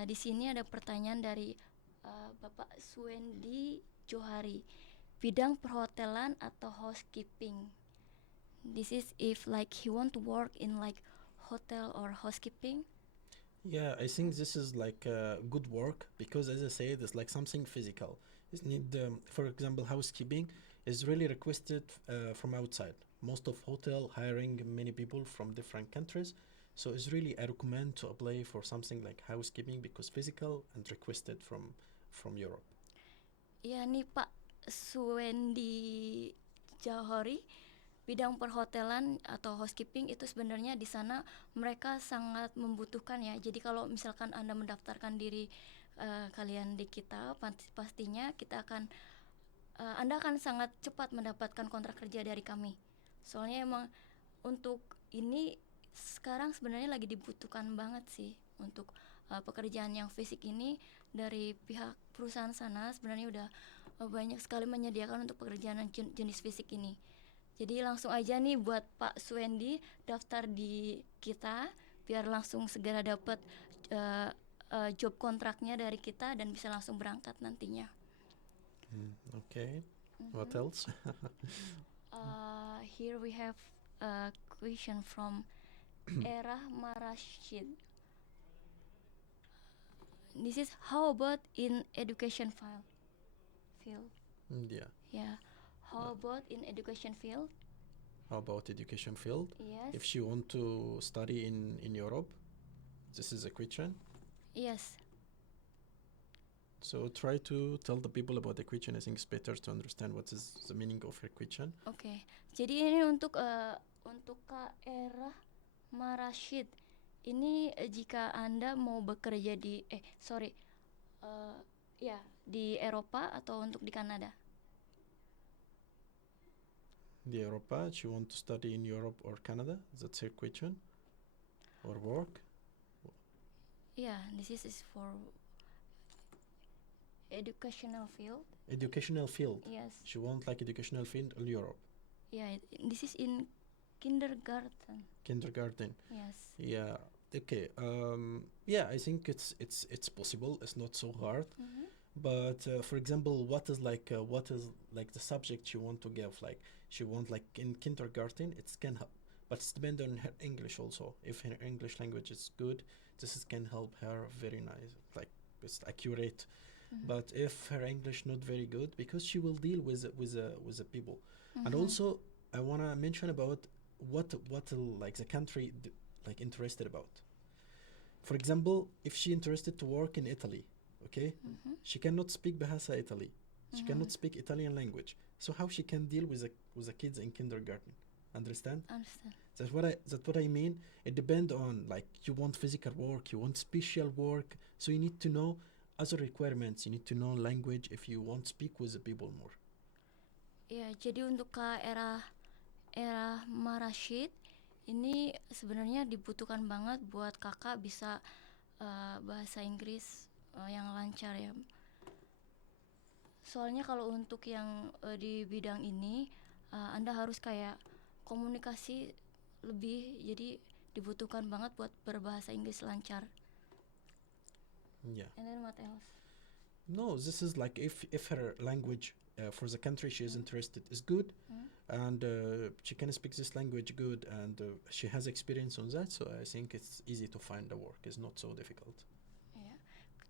Di sini ada pertanyaan dari Bapak Suwendi Johari, bidang perhotelan atau housekeeping. This is if like he want to work in like hotel or housekeeping. Yeah, I think this is like good work because, as I said, it's like something physical. It need, for example, housekeeping is really requested from outside. Most of hotel hiring many people from different countries, so it's really I recommend to apply for something like housekeeping because physical and requested from Europe. Ya nih Pak Suwendi Johari, bidang perhotelan atau housekeeping itu sebenarnya di sana mereka sangat membutuhkan ya. Jadi kalau misalkan Anda mendaftarkan diri kalian di kita, pastinya Anda akan sangat cepat mendapatkan kontrak kerja dari kami. Soalnya emang untuk ini sekarang sebenarnya lagi dibutuhkan banget sih untuk pekerjaan yang fisik ini. Dari pihak perusahaan sana sebenarnya udah banyak sekali menyediakan untuk pekerjaan jenis fisik ini. Jadi langsung aja nih buat Pak Suwendi daftar di kita biar langsung segera dapat job kontraknya dari kita dan bisa langsung berangkat nantinya. Okay. What else? Here we have a question from Erah Marashid. This is how about in education field? Yeah. Yeah. How about in education field? How about education field? Yes. If she want to study in Europe, this is a question. Yes. So try to tell the people about the question. I think it's better to understand what is the meaning of her question. Oke. Jadi ini untuk Kak Erah Marashid. Ini jika Anda mau bekerja di di Eropa atau untuk di Kanada? The Europa, she want to study in Europe or Canada? That's her question. Or work? Yeah, this is for educational field. Educational field. Yes. She want like educational field in Europe. Yeah, this is in kindergarten. Kindergarten. Yes. Yeah. Okay. Yeah, I think it's possible. It's not so hard. But for example, what is like the subject you want to give? Like she want like in kindergarten, it can help, but it's depend on her English also. If her English language is good, can help her very nice, like it's accurate. But if her English not very good, because she will deal with the people, and also I wanna mention about what like the country like interested about. For example, if she interested to work in Italy, okay, she cannot speak Bahasa Italy. She cannot speak Italian language. So how she can deal with the kids in kindergarten? Understand? Understand. That's what I mean. It depends on like you want physical work, you want special work. So you need to know other requirements. You need to know language if you want to speak with the people more. Ya, jadi untuk Kak Erah Marashid ini sebenarnya dibutuhkan banget buat kakak bisa bahasa Inggris yang lancar ya. Soalnya kalau untuk yang di bidang ini Anda harus kayak komunikasi lebih, jadi dibutuhkan banget buat berbahasa Inggris lancar. Yeah. And then what else? No, this is like if her language for the country she is interested is good, and she can speak this language good, and she has experience on that, so I think it's easy to find the work. It's not so difficult. Ya.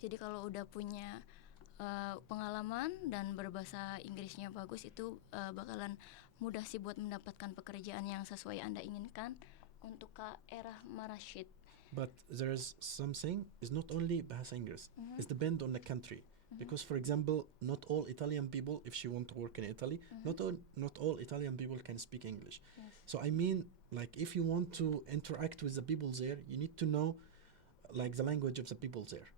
Jadi kalau udah punya pengalaman dan berbahasa Inggrisnya bagus, itu bakalan mudah sih buat mendapatkan pekerjaan yang sesuai Anda inginkan. Untuk Kak Erah Marashid. But there is something is not only bahasa Inggris. It's depend on the country. Because for example, not all Italian people, if she want to work in Italy, not all Italian people can speak English. Yes. So I mean, like if you want to interact with the people there, you need to know like the language of the people there.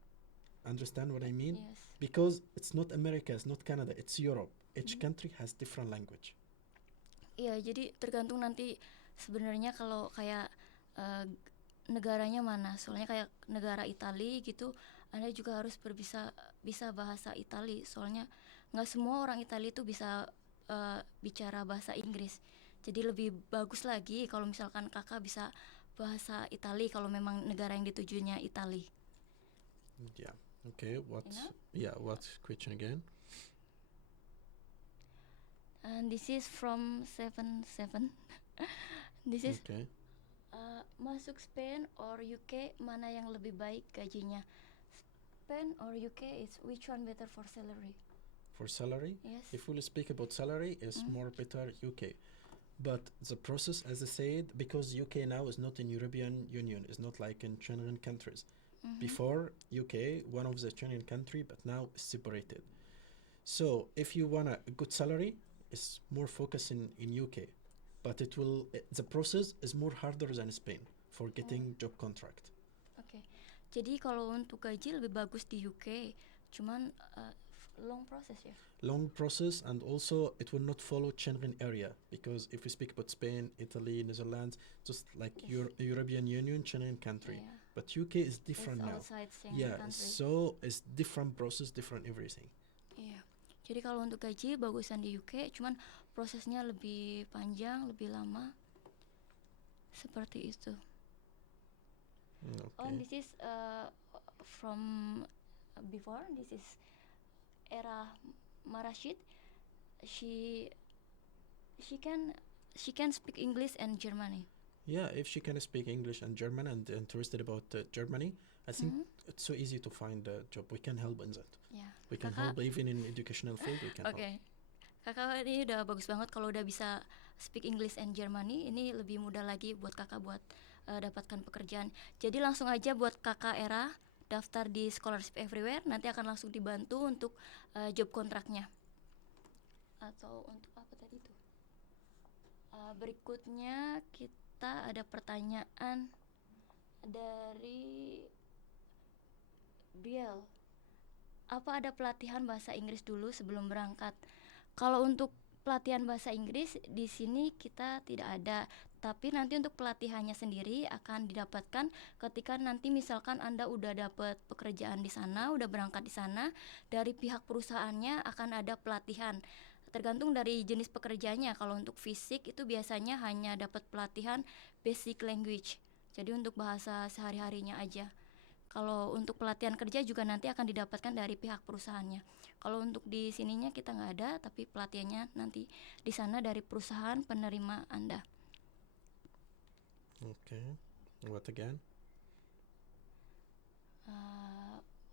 Understand what I mean? Yes. Because it's not America, it's not Canada, it's Europe. Each country has different language. Iya, jadi tergantung nanti sebenarnya kalau kayak negaranya mana. Soalnya kayak negara Itali gitu, Anda juga harus bisa bahasa Itali. Soalnya nggak semua orang Itali itu bisa bicara bahasa Inggris. Jadi lebih bagus lagi kalau misalkan kakak bisa bahasa Itali kalau memang negara yang ditujunya Itali. Yeah. Okay. What? Enough? Yeah. What question again? And this is from 77. This is Okay. masuk Spain or UK, mana yang lebih baik gajinya? Spain or UK, is which one better for salary? For salary, Yes. if we'll speak about salary, is more better UK. But the process, as I said, because UK now is not in European Union, is not like in Schengen countries. Before UK, one of the Schengen country, but now is separated. So if you want a good salary, it's more focused in UK, but the process is more harder than Spain for getting job contract. Oke. Jadi kalau untuk gaji lebih bagus di UK, cuman long process ya. Long process, and also it will not follow Schengen area, because if we speak about Spain, Italy, Netherlands, just like European Union, Schengen country. Yeah. But UK is It's different now. outside Schengen Yeah, country. so it's different process, different everything. Iya. Jadi kalau untuk gaji bagusan di UK, cuman prosesnya lebih panjang, lebih lama. Seperti itu. Oh, Okay. this is from before. This is era Marashid. She can speak English and Germany. Yeah, if she can speak English and German and interested about Germany, I think it's so easy to find a job. We can help in that. Ya. We can Kakak, help even in educational field. We can Oke. Kakak ini udah bagus banget kalau udah bisa speak English and Germany. Ini lebih mudah lagi buat kakak buat dapatkan pekerjaan. Jadi langsung aja buat kakak Era daftar di Scholarship Everywhere. Nanti akan langsung dibantu untuk job kontraknya. Atau untuk apa tadi tuh? Berikutnya kita ada pertanyaan dari Biel. Apa ada pelatihan bahasa Inggris dulu sebelum berangkat? Kalau untuk pelatihan bahasa Inggris di sini kita tidak ada, tapi nanti untuk pelatihannya sendiri akan didapatkan ketika nanti misalkan Anda udah dapat pekerjaan di sana, udah berangkat di sana, dari pihak perusahaannya akan ada pelatihan. Tergantung dari jenis pekerjaannya. Kalau untuk fisik itu biasanya hanya dapat pelatihan basic language. Jadi untuk bahasa sehari-harinya aja. Kalau untuk pelatihan kerja juga nanti akan didapatkan dari pihak perusahaannya. Kalau untuk di sininya kita nggak ada, tapi pelatihannya nanti di sana dari perusahaan penerima Anda. Okay. What again?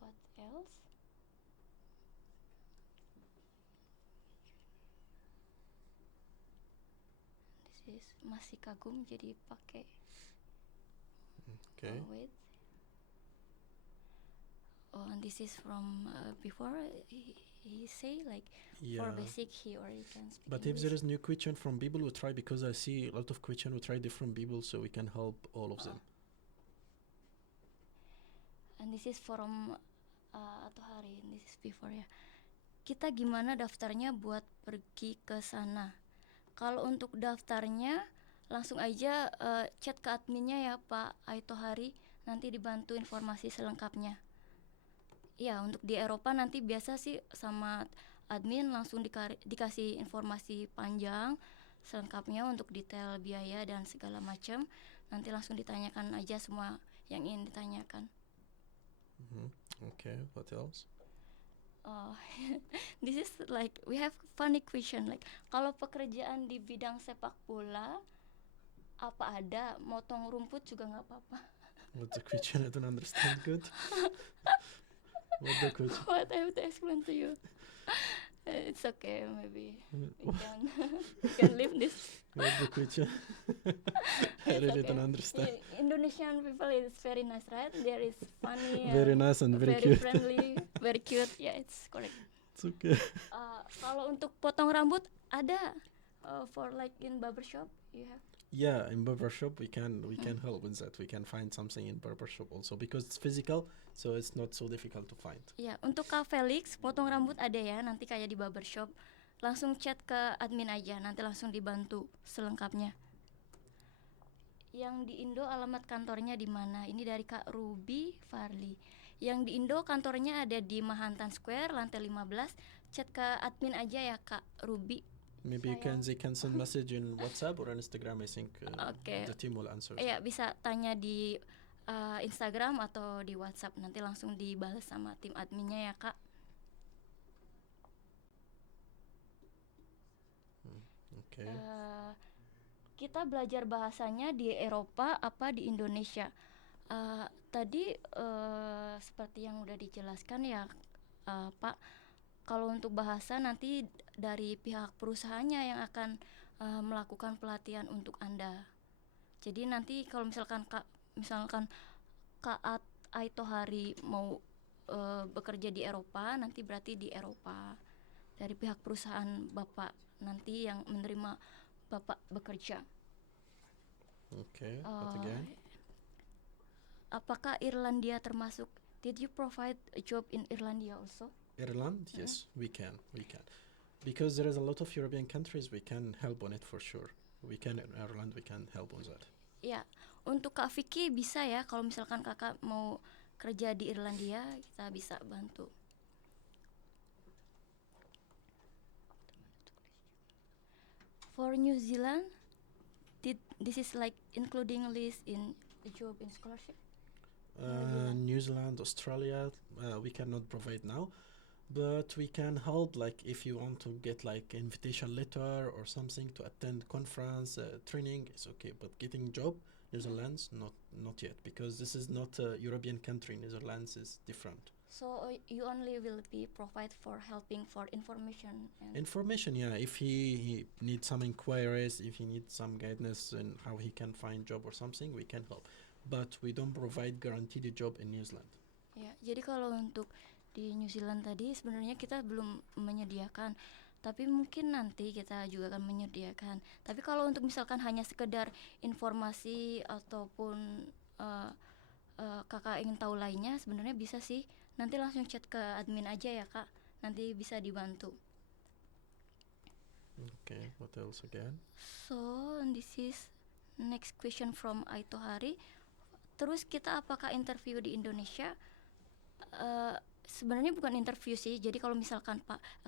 What else? This is masih kagum jadi pakai. Okay. Wait. Oh, and this is from before. He say like for Yeah. basic he already can speak But if English. there is new question from people, we try, because I see a lot of question. We try different people, so we can help all of them. And this is from atau hari, this is before ya. Kita gimana daftarnya buat pergi ke sana? Kalau untuk daftarnya langsung aja chat ke adminnya ya Pak Aito Hari, nanti dibantu informasi selengkapnya. Ya, untuk di Eropa nanti biasa sih sama admin langsung dikasih informasi panjang selengkapnya untuk detail biaya dan segala macam. Nanti langsung ditanyakan aja semua yang ingin ditanyakan. Okay. What else? This is like we have funny question like kalau pekerjaan di bidang sepak bola apa ada motong rumput juga nggak apa-apa. What's the question? I don't understand good. What's the question? What I have to explain to you? It's okay, maybe we can leave this. What's the question? I It's really okay. don't understand. Indonesian people is very nice, right? There is funny, Very nice and very cute. friendly, very cute. Yeah, it's correct. It's okay. Kalau untuk potong rambut ada for like in barbershop you have. Yeah, in barbershop we can help with that. We can find something in barbershop also because it's physical, so it's not so difficult to find. Ya, untuk Kak Felix, potong rambut ada ya, nanti kayak di barbershop. Langsung chat ke admin aja, nanti langsung dibantu selengkapnya. Yang di Indo alamat kantornya di mana? Ini dari Kak Ruby Farli. Yang di Indo kantornya ada di Mahantan Square, lantai 15. Chat ke admin aja ya Kak Ruby. Maybe they can send message in WhatsApp or on Instagram. I think Oke. the team will answer. Iya, bisa tanya di Instagram atau di WhatsApp, nanti langsung dibalas sama tim adminnya ya Kak. Okay. Kita belajar bahasanya di Eropa apa di Indonesia? Tadi seperti yang udah dijelaskan ya Pak, kalau untuk bahasa nanti dari pihak perusahaannya yang akan melakukan pelatihan untuk Anda. Jadi nanti kalau misalkan Kak Aito Hari mau bekerja di Eropa, nanti berarti di Eropa. Dari pihak perusahaan Bapak nanti yang menerima Bapak bekerja. Okay. What again? Apakah Irlandia termasuk? Did you provide a job in Irlandia also? Ireland? Yes, we can. Because there is a lot of European countries, we can help on it for sure. We can in Ireland, we can help on that. Ya, untuk Kak Vicky bisa ya, kalau misalkan kakak mau kerja di Irlandia, kita bisa bantu. For New Zealand, this is like including list in the job in scholarship? New Zealand, Australia, we cannot provide now, but we can help. Like if you want to get like invitation letter or something to attend conference, training, it's okay. But getting job, Netherlands, not yet, because this is not a European country. Netherlands is different. So you only will be provide for helping for information and Information, yeah. If he needs some inquiries, if he needs some guidance in how he can find job or something, we can help. But we don't provide guaranteed job in New Zealand. ya. Jadi kalau untuk di New Zealand tadi sebenarnya kita belum menyediakan, tapi mungkin nanti kita juga akan menyediakan. Tapi kalau untuk misalkan hanya sekedar informasi ataupun kakak ingin tahu lainnya, sebenarnya bisa sih. Nanti langsung chat ke admin aja ya Kak, nanti bisa dibantu. Okay, what else again? So this is next question from Aito Hari. Terus kita apakah interview di Indonesia? Sebenarnya bukan interview sih. Jadi kalau misalkan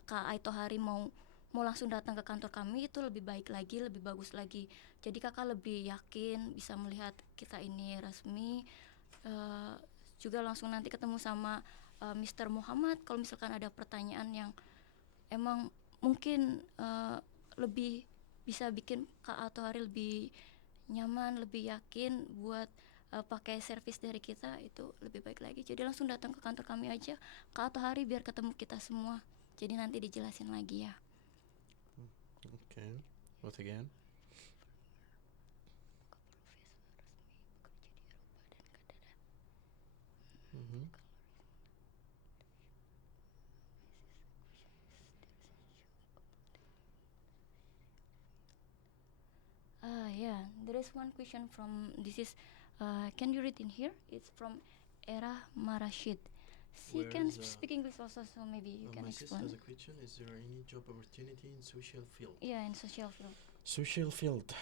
Kak Aito Hari mau langsung datang ke kantor kami, itu lebih baik lagi, lebih bagus lagi. Jadi kakak lebih yakin bisa melihat kita ini resmi. Juga langsung nanti ketemu sama Mr. Muhammad kalau misalkan ada pertanyaan yang emang mungkin lebih bisa bikin Kak Aito Hari lebih nyaman, lebih yakin buat pakai servis dari kita, itu lebih baik lagi. Jadi langsung datang ke kantor kami aja Kak Aito Hari biar ketemu kita semua. Jadi nanti dijelasin lagi ya. Okay, what again? Mm-hmm. Yeah, there is one question from this is can you read in here? It's from Era Marashid. She Where can is, speak English also, so maybe you can My sister explain. has a question. Is there any job opportunity in social field? Yeah, in social field. Social field.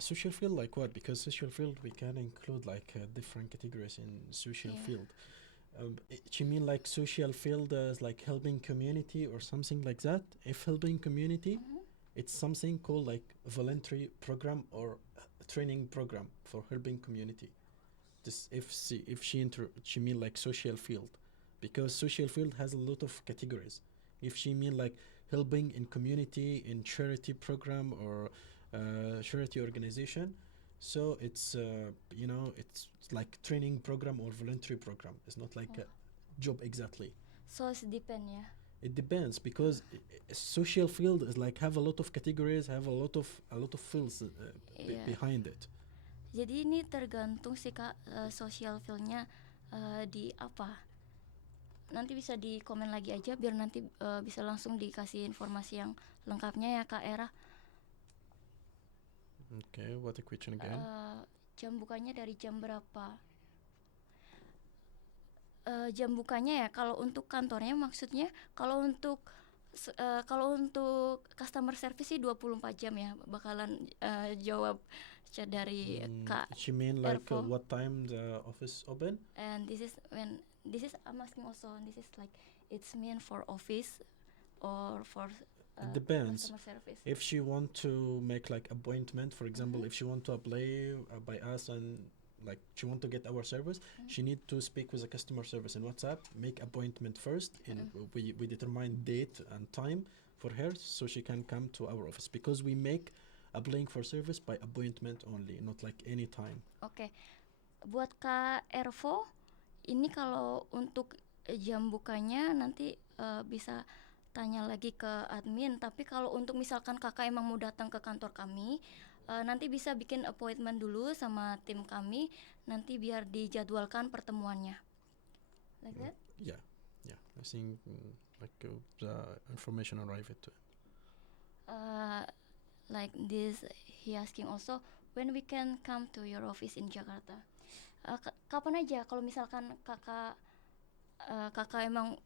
Social field like what? Because social field we can include like different categories in social Yeah. field. You mean like social field as like helping community or something like that? If helping community, it's something called like voluntary program or training program for helping community. This if she mean like social field, because social field has a lot of categories. If she mean like helping in community in charity program or charity organization, so it's it's like training program or voluntary program. It's not like a job exactly. So it's depend ya. It depends because social field is like have a lot of categories, have a lot of fields Yeah. behind it. Jadi ini tergantung sih Kak social fieldnya di apa. Nanti bisa di komen lagi aja biar nanti bisa langsung dikasih informasi yang lengkapnya ya Kak Era. Okay, what a question again? Jam bukanya dari jam berapa? Jam bukanya ya, kalau untuk kantornya maksudnya, kalau untuk customer service sih 24 jam ya, bakalan jawab chat dari Kak She mean like Ervo. what time the office open? And this is I'm asking also, this is like it's meant for office or for It depends. customer service. If she want to make like appointment, for example, if she want to apply by us and like she want to get our service, she need to speak with the customer service in WhatsApp, make appointment first, and we determine date and time for her so she can come to our office because we make applying for service by appointment only, not like any time. Oke. Buat Kak Ervo, ini kalau untuk jam bukanya nanti bisa tanya lagi ke admin. Tapi kalau untuk misalkan kakak emang mau datang ke kantor kami, nanti bisa bikin appointment dulu sama tim kami, nanti biar dijadwalkan pertemuannya. Like that? Yeah, I think like the information arrived to Like this, he asking also when we can come to your office in Jakarta. Kapan aja kalau misalkan kakak emang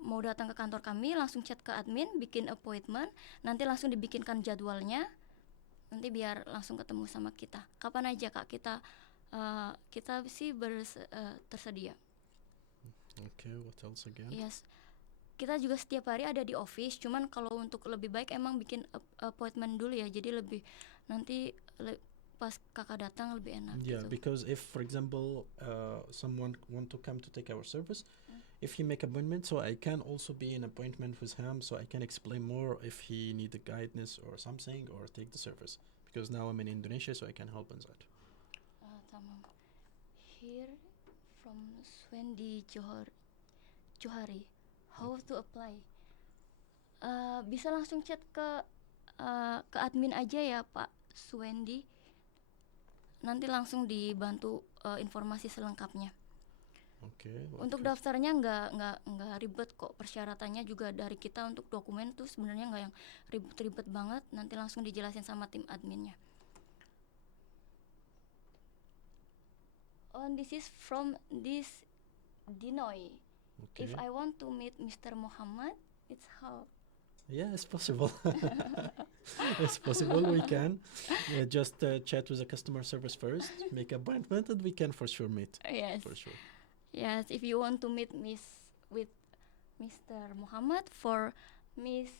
mau datang ke kantor kami, langsung chat ke admin, bikin appointment, nanti langsung dibikinkan jadwalnya, nanti biar langsung ketemu sama kita. Kapan aja Kak, kita sih tersedia. Okay, what else again? Yes. Kita juga setiap hari ada di office, cuman kalau untuk lebih baik emang bikin appointment dulu ya, jadi lebih nanti pas kakak datang lebih enak. Yeah, gitu. because if for example someone want to come to take our service, if he make appointment, so I can also be in appointment with him, so I can explain more if he need a guidance or something or take the service, because now I'm in Indonesia, so I can help in that. Tamam. Here from Swendi Johari, how to apply? Bisa langsung chat ke admin aja ya Pak Swendi. Nanti langsung dibantu informasi selengkapnya. Okay. Untuk daftarnya nggak ribet kok, persyaratannya juga dari kita. Untuk dokumen tuh sebenarnya nggak yang ribet-ribet banget, nanti langsung dijelasin sama tim adminnya. This is from this Dinoy. Okay. If I want to meet Mr. Muhammad, it's how? Yeah, it's possible. It's possible. We can just chat with the customer service first, make appointment, and we can for sure meet. Yes. For sure. Yes, if you want to meet with Mr. Muhammad, for this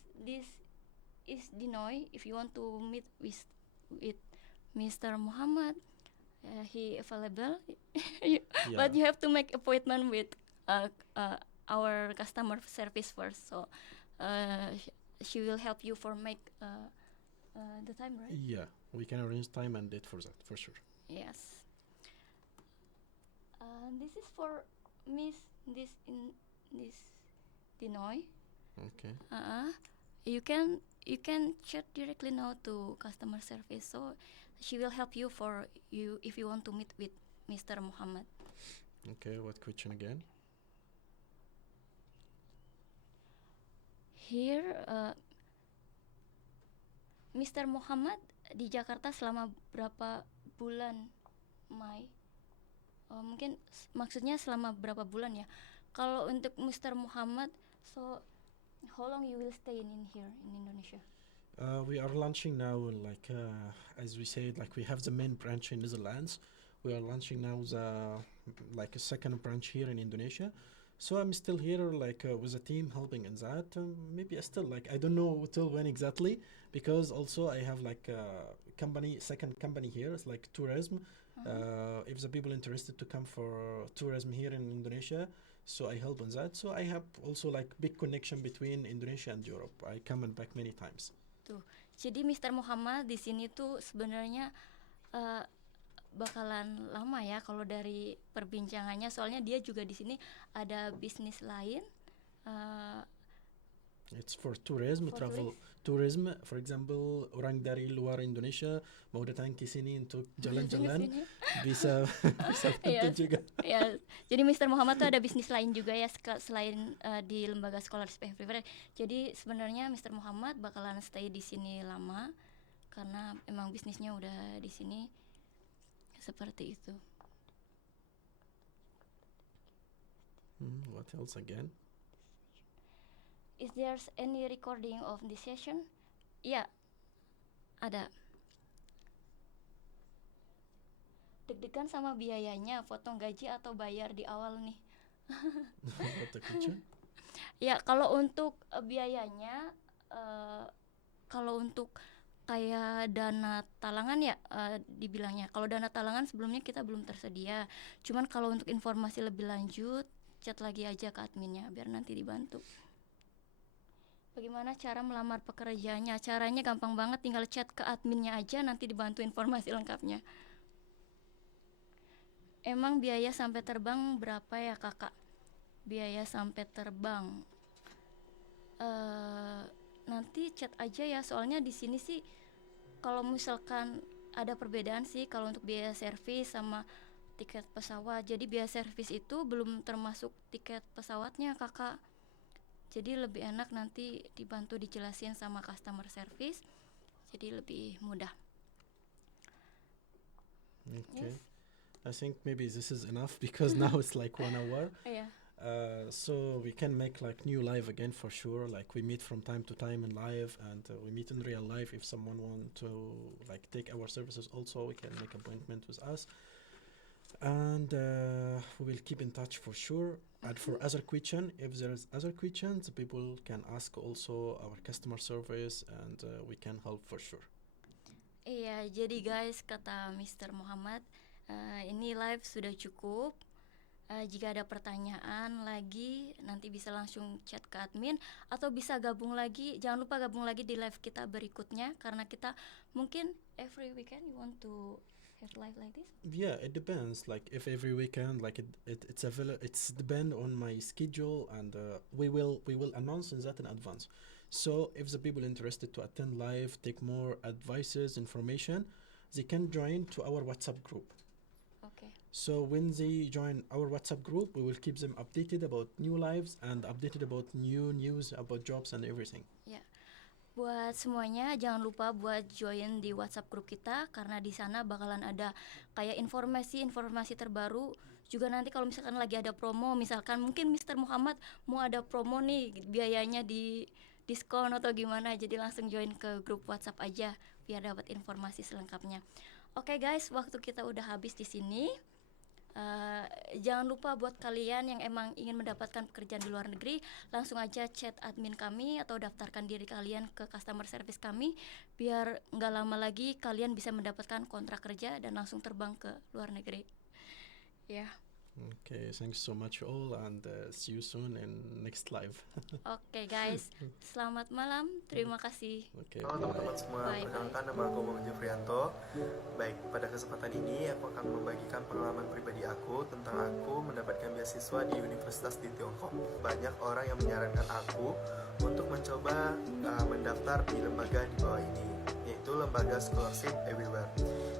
is Dinoy. If you want to meet with Mr. Muhammad, he available. But you have to make appointment with our customer service first. So she will help you for make the time, right? Yeah, we can arrange time and date for that, for sure. Yes. This is for this Dinoy. Okay. You can chat directly now to customer service, so she will help you if you want to meet with Mr. Muhammad. Okay, what question again? Here, Mr. Muhammad di Jakarta selama berapa bulan, Mai? Mungkin maksudnya selama berapa bulan ya? Kalau untuk Mr. Muhammad, so how long you will stay in here in Indonesia? We are launching now, like as we said, like we have the main branch in Netherlands. We are launching now like a second branch here in Indonesia. So I'm still here, like with a team helping in that. Maybe I still like I don't know till when exactly, because also I have like a second company here. It's like tourism. If the people interested to come for tourism here in Indonesia, so I help on that. So I have also like big connection between Indonesia and Europe. I come and back many times. Tuh, jadi Mr. Muhammad di sini tuh sebenarnya bakalan lama ya kalau dari perbincangannya, soalnya dia juga di sini ada bisnis lain. It's for tourism, tourism. For example, orang dari luar Indonesia mau datang ke sini untuk jalan-jalan, bisa bantu juga. Ya, jadi Mr. Muhammad tuh ada bisnis lain juga ya selain di lembaga Scholarship Everywhere. Jadi sebenarnya Mr. Muhammad bakalan stay di sini lama. karena emang bisnisnya udah di sini seperti itu. What else again? Is there any recording of this session? Iya, ada. Deg-degan sama biayanya, potong gaji atau bayar di awal nih? What the question? Ya, kalau untuk biayanya, kalau untuk kayak dana talangan ya, dibilangnya. Kalau dana talangan sebelumnya kita belum tersedia. Cuman kalau untuk informasi lebih lanjut, chat lagi aja ke adminnya biar nanti dibantu. Bagaimana cara melamar pekerjaannya? Caranya gampang banget, tinggal chat ke adminnya aja, nanti dibantu informasi lengkapnya. Emang biaya sampai terbang berapa ya kakak? Biaya sampai terbang nanti chat aja ya, soalnya di sini sih kalau misalkan ada perbedaan sih kalau untuk biaya servis sama tiket pesawat. Jadi biaya servis itu belum termasuk tiket pesawatnya kakak. Jadi lebih enak nanti dibantu dijelasin sama customer service, jadi lebih mudah. Okay. Yes. I think maybe this is enough because now it's like 1 hour. Iya. So we can make like new live again for sure. Like we meet from time to time in live, and we meet in real life. If someone want to like take our services, also we can make appointment with us, and we will keep in touch for sure. And for other question, if there's other questions, people can ask also our customer service, and we can help for sure. Iya, jadi guys, kata Mr. Muhammad, ini live sudah cukup. Jika ada pertanyaan lagi, nanti bisa langsung chat ke admin atau bisa gabung lagi. Jangan lupa gabung lagi di live kita berikutnya, karena kita mungkin every weekend you want to have live like this. Yeah, it depends. Like if every weekend, like it's depend on my schedule, and we will announce that in advance. So if the people interested to attend live, take more advices, information, they can join to our WhatsApp group. Okay. So when they join our WhatsApp group, we will keep them updated about new lives and updated about new news about jobs and everything. Ya, buat semuanya jangan lupa buat join di WhatsApp grup kita, karena di sana bakalan ada kayak informasi terbaru. Juga nanti kalau misalkan lagi ada promo, misalkan mungkin Mr. Muhammad mau ada promo nih, biayanya di diskon atau gimana, jadi langsung join ke grup WhatsApp aja biar dapat informasi selengkapnya. Oke guys, waktu kita udah habis di sini. Jangan lupa buat kalian yang emang ingin mendapatkan pekerjaan di luar negeri, langsung aja chat admin kami atau daftarkan diri kalian ke customer service kami, biar nggak lama lagi kalian bisa mendapatkan kontrak kerja dan langsung terbang ke luar negeri. Ya. Okay, thanks so much all, and see you soon in next live. Oke guys, selamat malam, terima kasih. Okay, Halo teman-teman semua, Bye. perkenalkan nama aku Muhammad Jufrianto. Baik, pada kesempatan ini aku akan membagikan pengalaman pribadi aku tentang aku mendapatkan beasiswa di universitas di Tiongkok. Banyak orang yang menyarankan aku untuk mencoba mendaftar di lembaga di bawah ini, yaitu lembaga Scholarship Everywhere.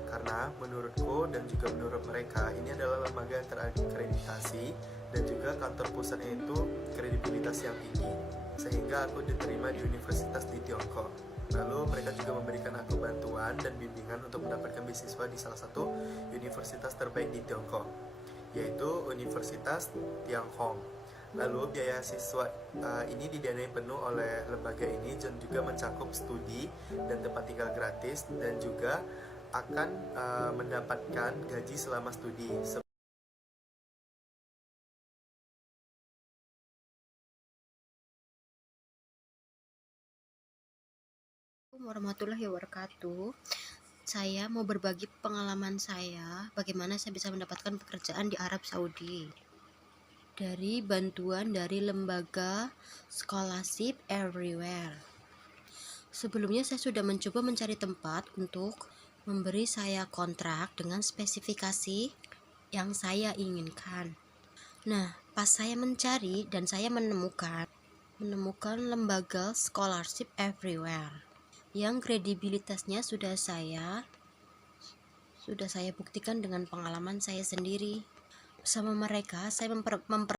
Karena menurutku dan juga menurut mereka, ini adalah lembaga yang terakreditasi dan juga kantor pusatnya itu kredibilitas yang tinggi, sehingga aku diterima di universitas di Tiongkok. Lalu mereka juga memberikan aku bantuan dan bimbingan untuk mendapatkan beasiswa di salah satu universitas terbaik di Tiongkok, yaitu Universitas Tianghong. Lalu biaya siswa ini didanai penuh oleh lembaga ini dan juga mencakup studi dan tempat tinggal gratis, dan juga akan mendapatkan gaji selama studi. Warahmatullahi wabarakatuh. Saya mau berbagi pengalaman saya, bagaimana saya bisa mendapatkan pekerjaan di Arab Saudi. Dari bantuan dari lembaga Scholarship Everywhere. Sebelumnya saya sudah mencoba mencari tempat untuk memberi saya kontrak dengan spesifikasi yang saya inginkan. Nah, pas saya mencari dan saya menemukan lembaga Scholarship Everywhere yang kredibilitasnya sudah saya buktikan dengan pengalaman saya sendiri. Bersama mereka saya